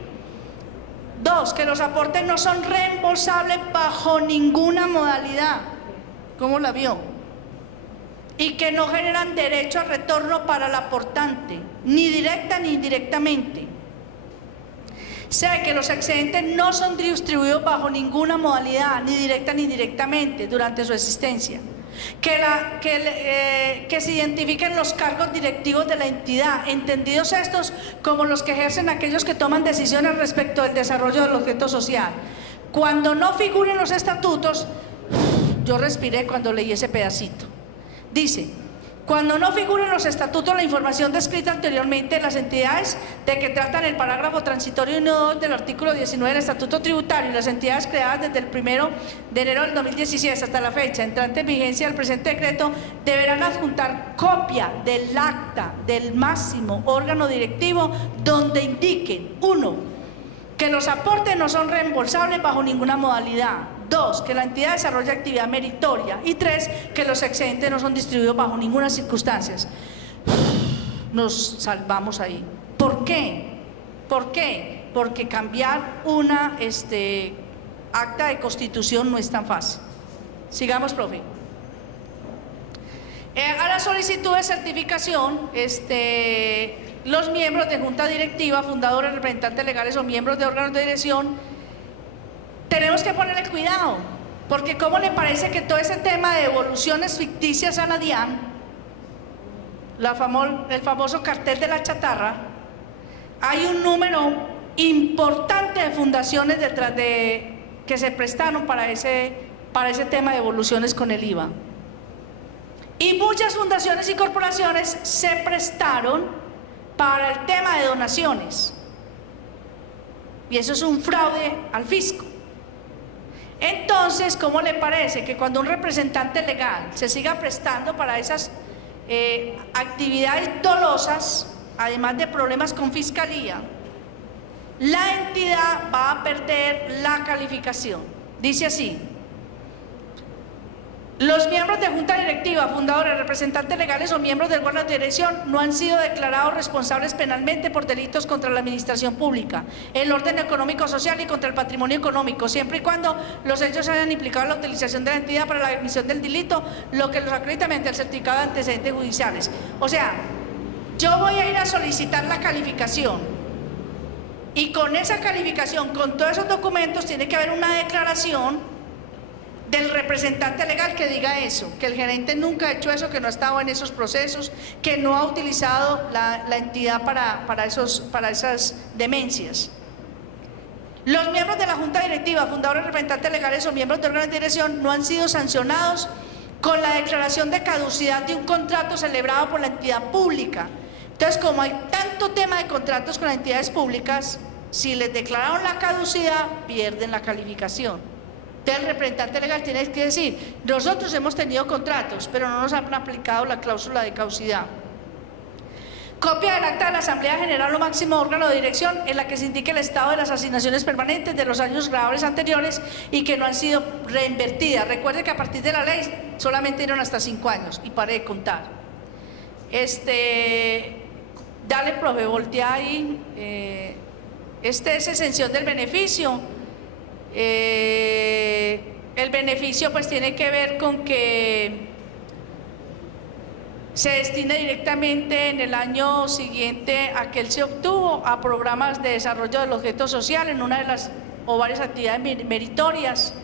2. Que los aportes no son reembolsables bajo ninguna modalidad. ¿Cómo la vio? Y que no generan derecho a retorno para el aportante, ni directa ni indirectamente. Que los excedentes no son distribuidos bajo ninguna modalidad, ni directa ni indirectamente, durante su existencia. que se identifiquen los cargos directivos de la entidad, entendidos estos como los que ejercen aquellos que toman decisiones respecto del desarrollo del objeto social. Cuando no figuren los estatutos, yo respiré cuando leí ese pedacito. Dice: cuando no figuren los estatutos, la información descrita anteriormente de las entidades de que tratan el parágrafo transitorio 1.2 del artículo 19 del Estatuto Tributario y las entidades creadas desde el 1 de enero del 2016 hasta la fecha entrante en vigencia del presente decreto, deberán adjuntar copia del acta del máximo órgano directivo donde indiquen: 1. que los aportes no son reembolsables bajo ninguna modalidad; 2. que la entidad desarrolla actividad meritoria; y 3. que los excedentes no son distribuidos bajo ninguna circunstancia. Nos salvamos ahí. ¿Por qué? ¿Por qué? Porque cambiar una acta de constitución no es tan fácil. Sigamos, profe. A la solicitud de certificación, los miembros de junta directiva, fundadores, representantes legales o miembros de órganos de dirección, tenemos que ponerle cuidado, porque ¿cómo le parece que todo ese tema de devoluciones ficticias a la DIAN, el famoso cartel de la chatarra, hay un número importante de fundaciones detrás que se prestaron para ese tema de devoluciones con el IVA? Y muchas fundaciones y corporaciones se prestaron para el tema de donaciones. Y eso es un fraude al fisco. Entonces, ¿cómo le parece que cuando un representante legal se siga prestando para esas actividades dolosas, además de problemas con fiscalía, la entidad va a perder la calificación? Dice así: los miembros de junta directiva, fundadores, representantes legales o miembros del órgano de dirección no han sido declarados responsables penalmente por delitos contra la administración pública, el orden económico social y contra el patrimonio económico, siempre y cuando los hechos hayan implicado la utilización de la entidad para la emisión del delito, lo que los acredita mediante el certificado de antecedentes judiciales. O sea, yo voy a ir a solicitar la calificación y con esa calificación, con todos esos documentos, tiene que haber una declaración del representante legal que diga eso, que el gerente nunca ha hecho eso, que no ha estado en esos procesos, que no ha utilizado la entidad para esas demencias. Los miembros de la junta directiva, fundadores, representantes legales o miembros de órganos de dirección no han sido sancionados con la declaración de caducidad de un contrato celebrado por la entidad pública. Entonces, como hay tanto tema de contratos con las entidades públicas, si les declararon la caducidad, pierden la calificación. El representante legal tiene que decir: nosotros hemos tenido contratos, pero no nos han aplicado la cláusula de caducidad. Copia del acta de la Asamblea General o máximo órgano de dirección en la que se indique el estado de las asignaciones permanentes de los años grabables anteriores y que no han sido reinvertidas. Recuerde que a partir de la ley solamente dieron hasta 5 años y pare de contar. Dale, profe, voltea ahí. Es exención del beneficio. El beneficio pues tiene que ver con que se destina directamente en el año siguiente a que él se obtuvo a programas de desarrollo del objeto social en una de las o varias actividades meritorias,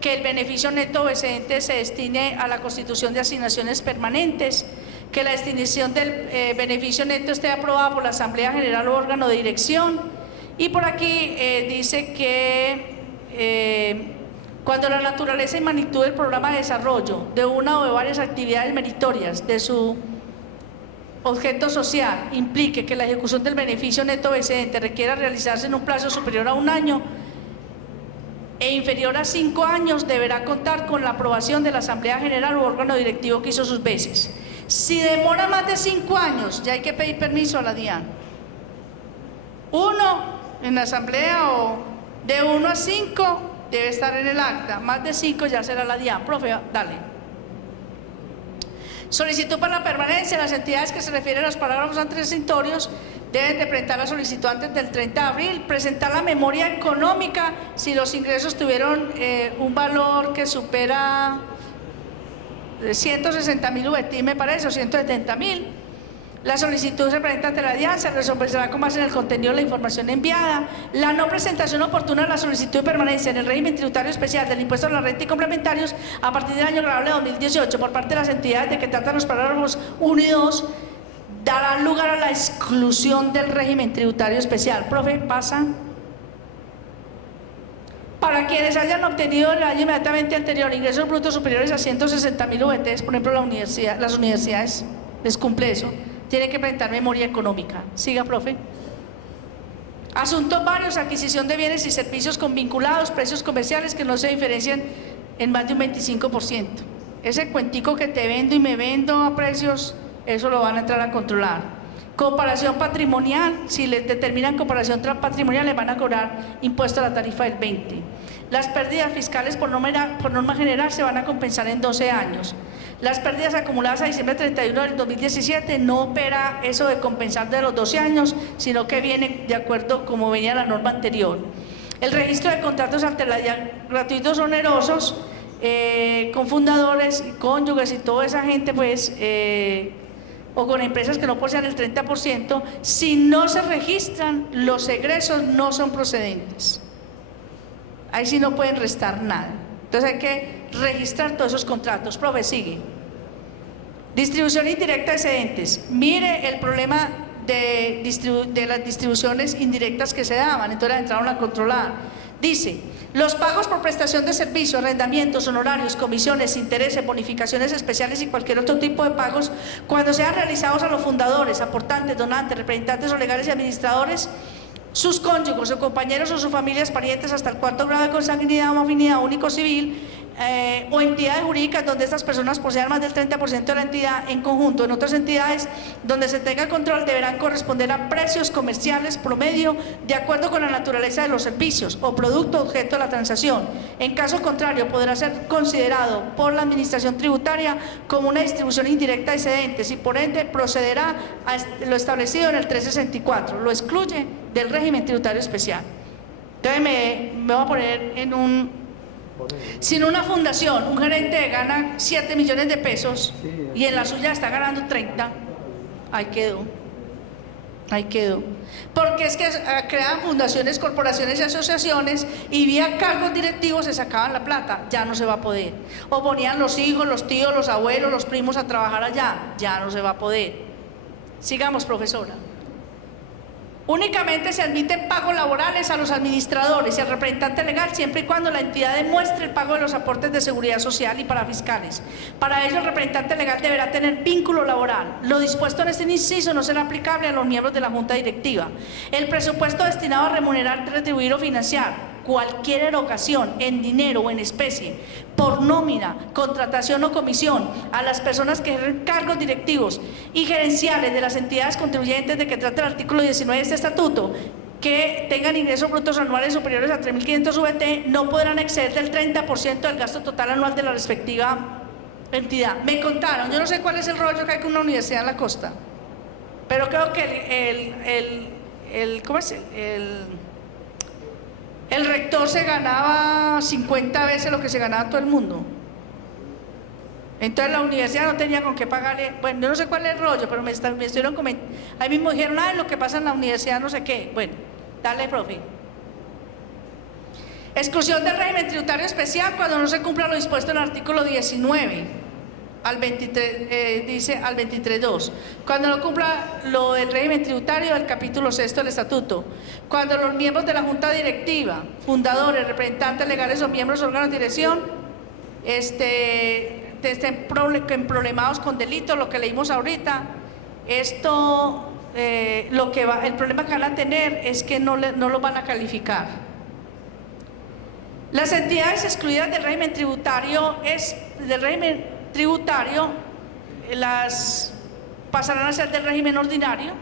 que el beneficio neto excedente se destine a la constitución de asignaciones permanentes, que la destinación del beneficio neto esté aprobada por la Asamblea General o órgano de dirección. Y por aquí dice que cuando la naturaleza y magnitud del programa de desarrollo de una o de varias actividades meritorias de su objeto social implique que la ejecución del beneficio neto excedente requiera realizarse en un plazo superior a 1 año e inferior a 5 años, deberá contar con la aprobación de la Asamblea General u órgano directivo que hizo sus veces. Si demora más de 5 años, ya hay que pedir permiso a la DIAN. 1 en la asamblea o de 1 a 5 debe estar en el acta, más de 5 ya será la DIAN. Profe, dale. Solicitud para la permanencia. Las entidades que se refieren a los parágrafos transitorios deben de presentar la solicitud antes del 30 de abril, presentar la memoria económica si los ingresos tuvieron un valor que supera 160.000 VT, me parece, o 170.000. La solicitud representante de la DIAN se resolverá con base en el contenido de la información enviada. La no presentación oportuna de la solicitud de permanencia en el régimen tributario especial del impuesto a la renta y complementarios a partir del año grabable de 2018 por parte de las entidades de que tratan los parágrafos 1 y 2 dará lugar a la exclusión del régimen tributario especial. Profe, pasa. Para quienes hayan obtenido en el año inmediatamente anterior ingresos brutos superiores a 160.000 VTs, por ejemplo las universidades les cumple eso, tiene que presentar memoria económica. Siga, profe. Asuntos varios: adquisición de bienes y servicios con vinculados, precios comerciales que no se diferencian en más de un 25%. Ese cuentico que te vendo y me vendo a precios, eso lo van a entrar a controlar. Comparación patrimonial: si les determinan comparación patrimonial, les van a cobrar impuesto a la tarifa del 20%. Las pérdidas fiscales por norma general se van a compensar en 12 años. Las pérdidas acumuladas a diciembre 31 del 2017 no opera eso de compensar de los 12 años, sino que viene de acuerdo como venía la norma anterior. El registro de contratos gratuitos onerosos con fundadores, cónyuges y toda esa gente, pues, o con empresas que no posean el 30%, si no se registran, los egresos no son procedentes. Ahí sí no pueden restar nada. Entonces hay que registrar todos esos contratos. Profe, sigue. Distribución indirecta de excedentes. Mire el problema de las distribuciones indirectas que se daban, entonces las entraron a controlar. Dice: los pagos por prestación de servicios, arrendamientos, honorarios, comisiones, intereses, bonificaciones especiales y cualquier otro tipo de pagos, cuando sean realizados a los fundadores, aportantes, donantes, representantes o legales y administradores, sus cónyuges o compañeros o sus familias, parientes hasta el 4º grado de consanguinidad o afinidad único civil, o entidades jurídicas donde estas personas posean más del 30% de la entidad en conjunto. En otras entidades donde se tenga control deberán corresponder a precios comerciales promedio de acuerdo con la naturaleza de los servicios o producto objeto de la transacción. En caso contrario, podrá ser considerado por la administración tributaria como una distribución indirecta de excedentes y por ende procederá a lo establecido en el 364. Lo excluye del régimen tributario especial. Entonces me voy a poner en un... Si en una fundación un gerente gana 7 millones de pesos y en la suya está ganando 30, ahí quedó. Ahí quedó. Porque es que creaban fundaciones, corporaciones y asociaciones y vía cargos directivos se sacaban la plata. Ya no se va a poder. O ponían los hijos, los tíos, los abuelos, los primos a trabajar allá. Ya no se va a poder. Sigamos, profesora. Únicamente se admiten pagos laborales a los administradores y al representante legal siempre y cuando la entidad demuestre el pago de los aportes de seguridad social y parafiscales. Para ello el representante legal deberá tener vínculo laboral. Lo dispuesto en este inciso no será aplicable a los miembros de la junta directiva. El presupuesto destinado a remunerar, retribuir o financiar cualquier erogación en dinero o en especie, por nómina, contratación o comisión a las personas que ejercen cargos directivos y gerenciales de las entidades contribuyentes de que trata el artículo 19 de este estatuto, que tengan ingresos brutos anuales superiores a 3.500 VT, no podrán exceder del 30% del gasto total anual de la respectiva entidad. Me contaron, yo no sé cuál es el rollo que hay con una universidad en la costa, pero creo que ¿cómo es? El rector se ganaba 50 veces lo que se ganaba todo el mundo. Entonces la universidad no tenía con qué pagarle. Bueno, yo no sé cuál es el rollo, pero me estuvieron comentando. Ahí mismo dijeron, lo que pasa en la universidad no sé qué. Bueno, dale, profe. Exclusión del régimen tributario especial cuando no se cumpla lo dispuesto en el artículo 19 al 23, dice al 23.2, cuando no cumpla lo del régimen tributario del capítulo 6 del estatuto, cuando los miembros de la junta directiva, fundadores, representantes legales o miembros de órganos de dirección estén problemados con delitos, lo que leímos ahorita. Esto, el problema que van a tener es que no lo van a calificar. Las entidades excluidas del régimen tributario las pasarán a ser del régimen ordinario,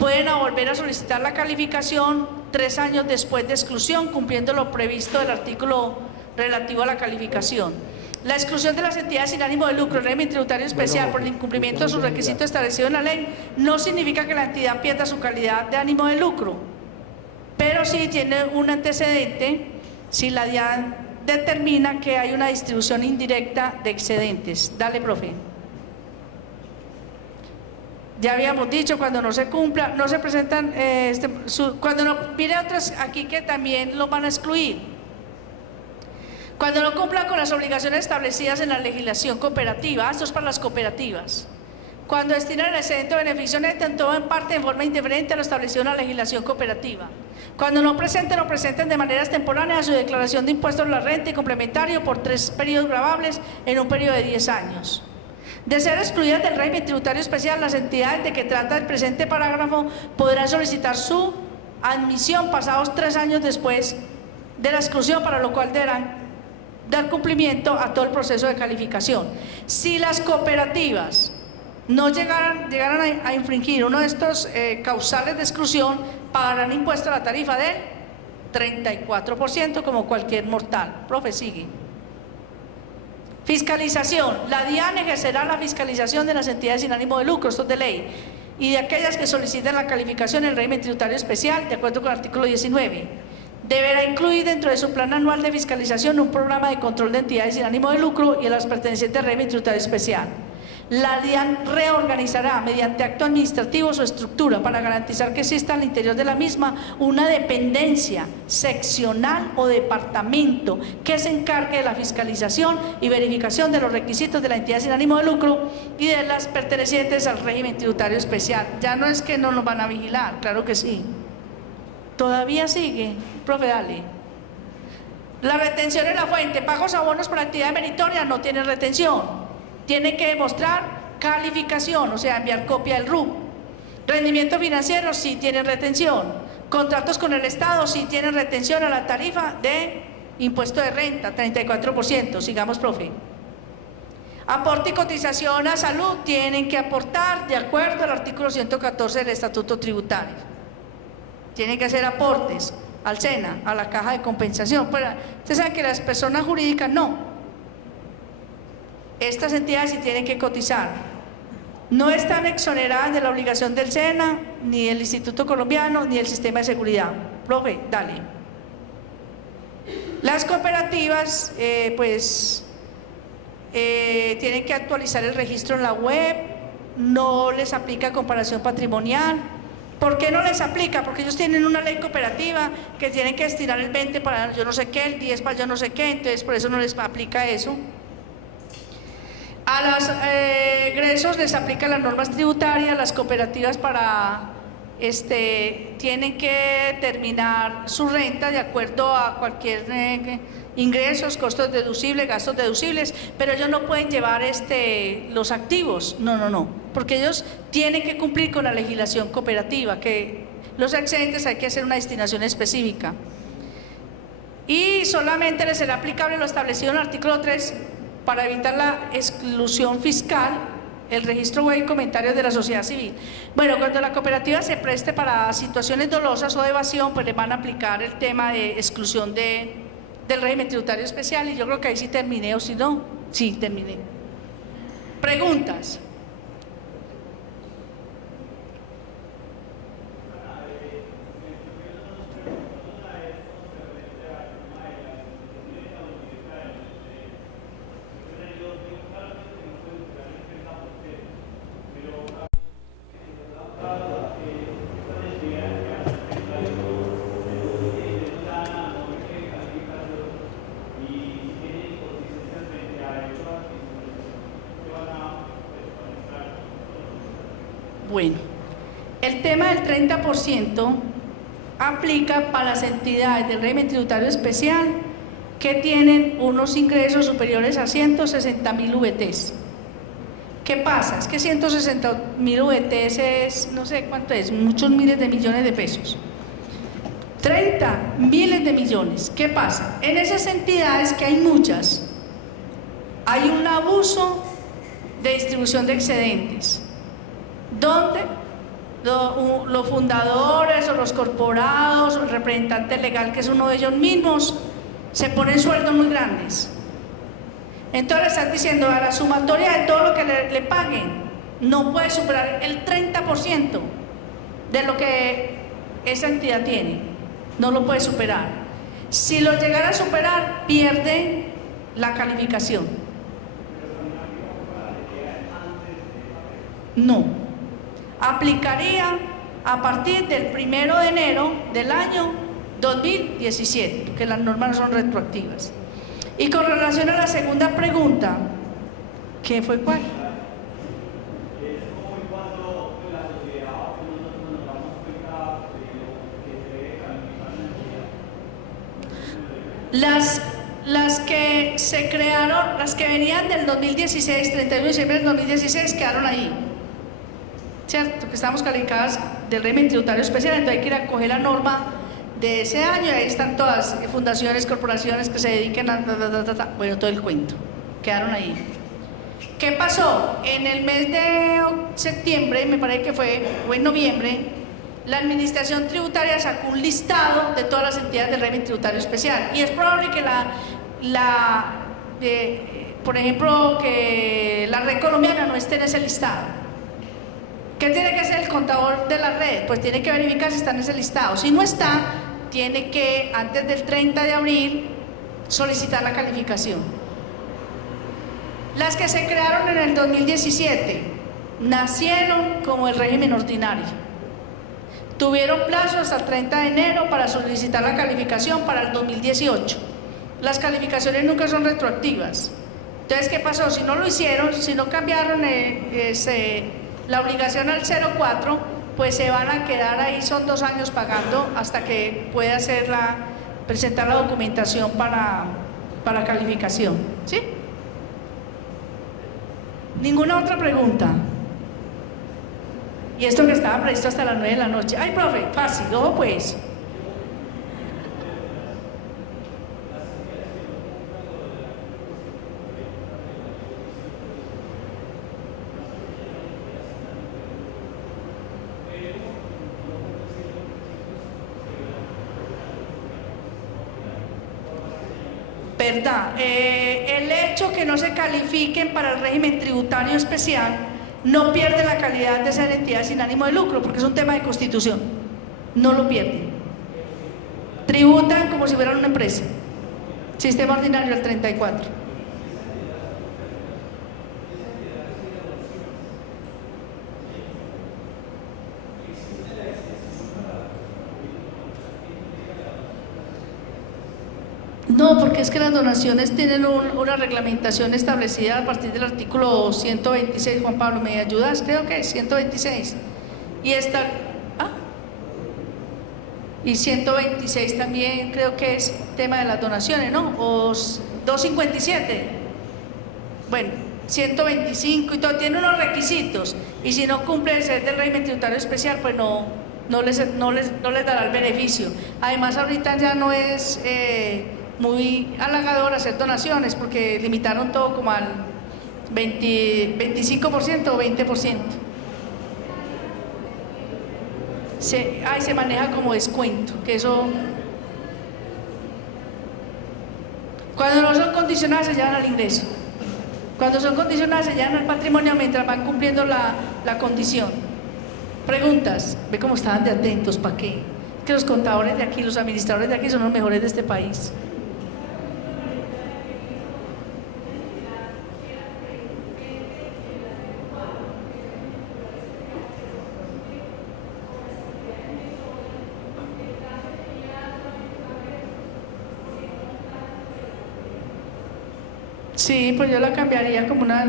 pueden volver a solicitar la calificación 3 años después de exclusión, cumpliendo lo previsto del artículo relativo a la calificación. La exclusión de las entidades sin ánimo de lucro, el régimen tributario especial, por el incumplimiento de sus requisitos establecidos en la ley, no significa que la entidad pierda su calidad de ánimo de lucro, pero sí tiene un antecedente si la DIAN determina que hay una distribución indirecta de excedentes. Dale, profe. Ya habíamos dicho, cuando no se cumpla, no se presentan, cuando no, mire otras aquí que también lo van a excluir. Cuando no cumplan con las obligaciones establecidas en la legislación cooperativa, esto es para las cooperativas. Cuando destinan el excedente o beneficio neto en todo o en parte en forma indiferente a lo establecido en la legislación cooperativa. Cuando no presenten o presenten de manera extemporánea su declaración de impuestos a la renta y complementario por 3 periodos grabables en un periodo de 10 años. De ser excluidas del régimen tributario especial, las entidades de que trata el presente parágrafo podrán solicitar su admisión pasados 3 años después de la exclusión, para lo cual deberán dar cumplimiento a todo el proceso de calificación. Si las cooperativas no llegaran a infringir uno de estos causales de exclusión, pagarán impuesto a la tarifa del 34%, como cualquier mortal. Profe, sigue. Fiscalización. La DIAN ejercerá la fiscalización de las entidades sin ánimo de lucro, esto es de ley, y de aquellas que soliciten la calificación en el régimen tributario especial, de acuerdo con el artículo 19. Deberá incluir dentro de su plan anual de fiscalización un programa de control de entidades sin ánimo de lucro y a las pertenecientes al régimen tributario especial. La DIAN reorganizará mediante acto administrativo su estructura para garantizar que exista al interior de la misma una dependencia seccional o departamento que se encargue de la fiscalización y verificación de los requisitos de la entidad sin ánimo de lucro y de las pertenecientes al régimen tributario especial. Ya no es que no nos van a vigilar, claro que sí. Todavía sigue, profe, dale. La retención en la fuente, pagos a bonos por actividad meritoria, no tiene retención. Tiene que demostrar calificación, o sea, enviar copia del RUP. Rendimiento financiero, sí tiene retención. Contratos con el Estado, sí tienen retención a la tarifa de impuesto de renta, 34%. Sigamos, profe. Aporte y cotización a salud, tienen que aportar de acuerdo al artículo 114 del Estatuto Tributario. Tienen que hacer aportes al SENA, a la caja de compensación. Pero ustedes saben que las personas jurídicas no. Estas entidades sí tienen que cotizar. No están exoneradas de la obligación del SENA, ni del Instituto Colombiano, ni del Sistema de Seguridad. Profe, dale. Las cooperativas, tienen que actualizar el registro en la web, no les aplica comparación patrimonial. ¿Por qué no les aplica? Porque ellos tienen una ley cooperativa que tienen que destinar el 20 para yo no sé qué, el 10 para yo no sé qué, entonces por eso no les aplica eso. A los egresos les aplican las normas tributarias, las cooperativas tienen que determinar su renta de acuerdo a cualquier ingresos, costos deducibles, gastos deducibles, pero ellos no pueden llevar los activos, no, porque ellos tienen que cumplir con la legislación cooperativa, que los excedentes hay que hacer una destinación específica. Y solamente les será aplicable lo establecido en el artículo 3 para evitar la exclusión fiscal, el registro web y comentarios de la sociedad civil. Bueno, cuando la cooperativa se preste para situaciones dolosas o de evasión, pues le van a aplicar el tema de exclusión del régimen tributario especial, y yo creo que ahí sí terminé, o si no, sí terminé. Preguntas. Bueno, el tema del 30% aplica para las entidades del régimen tributario especial que tienen unos ingresos superiores a 160.000 VTs. ¿Qué pasa? Es que 160.000 VTs es, no sé cuánto es, muchos miles de millones de pesos. 30 miles de millones. ¿Qué pasa? En esas entidades, que hay muchas, hay un abuso de distribución de excedentes, donde los fundadores o los corporados o el representante legal, que es uno de ellos mismos, se ponen sueldos muy grandes. Entonces le están diciendo, a la sumatoria de todo lo que le paguen, no puede superar el 30% de lo que esa entidad tiene, no lo puede superar. Si lo llegara a superar, pierde la calificación. No. aplicaría a partir del 1 de enero del año 2017, que las normas no son retroactivas. Y con relación a la segunda pregunta, ¿qué fue cuál? Las que se crearon, las que venían del 2016, 31 de diciembre del 2016, quedaron ahí, ¿cierto? Que estamos calificadas del régimen tributario especial, entonces hay que ir a coger la norma de ese año y ahí están todas fundaciones, corporaciones que se dediquen a bueno, todo el cuento, quedaron ahí. ¿Qué pasó? En el mes de septiembre, me parece que fue, o en noviembre, la administración tributaria sacó un listado de todas las entidades del régimen tributario especial y es probable que por ejemplo, que la red colombiana no esté en ese listado. ¿Qué tiene que hacer el contador de la red? Pues tiene que verificar si está en ese listado. Si no está, tiene que antes del 30 de abril solicitar la calificación. Las que se crearon en el 2017 nacieron como el régimen ordinario. Tuvieron plazo hasta el 30 de enero para solicitar la calificación para el 2018. Las calificaciones nunca son retroactivas. Entonces, ¿qué pasó? Si no lo hicieron, si no cambiaron la obligación al 04, pues se van a quedar ahí, son 2 años pagando hasta que pueda presentar la documentación para calificación. ¿Sí? ¿Ninguna otra pregunta? Y esto que estaba previsto hasta las 9 de la noche. Ay, profe, fácil, ojo pues. ¿Verdad? El hecho que no se califiquen para el régimen tributario especial no pierde la calidad de ser entidad sin ánimo de lucro, porque es un tema de constitución. No lo pierden. Tributan como si fueran una empresa. Sistema ordinario al 34. No, porque es que las donaciones tienen una reglamentación establecida a partir del artículo 126, Juan Pablo, ¿me ayudas? Creo que es 126. Y esta, y 126 también creo que es tema de las donaciones, ¿no? O 257. Bueno, 125 y todo, tiene unos requisitos. Y si no cumple el ser del régimen tributario especial, pues no les dará el beneficio. Además, ahorita ya no es muy halagador hacer donaciones porque limitaron todo como al 25% o 20%. Se maneja como descuento, que eso cuando no son condicionadas se llevan al ingreso, cuando son condicionadas se llevan al patrimonio mientras van cumpliendo la condición. Preguntas, ve cómo estaban de atentos, ¿para qué? Que los contadores de aquí, los administradores de aquí son los mejores de este país. Sí, pues yo la cambiaría como una,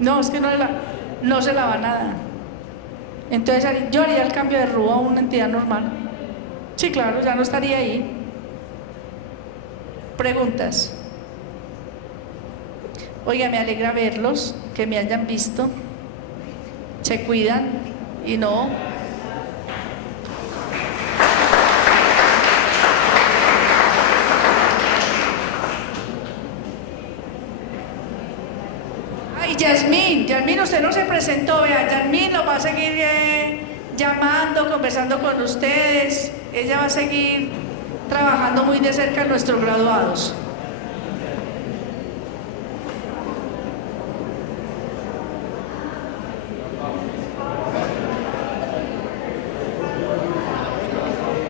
no, es que no se la van a dar. Entonces yo haría el cambio de RUA a una entidad normal. Sí, claro, ya no estaría ahí. Preguntas. Oiga, me alegra verlos, que me hayan visto. Se cuidan y no. Yasmín, usted no se presentó, vea, Yasmín lo va a seguir llamando, conversando con ustedes, ella va a seguir trabajando muy de cerca en nuestros graduados.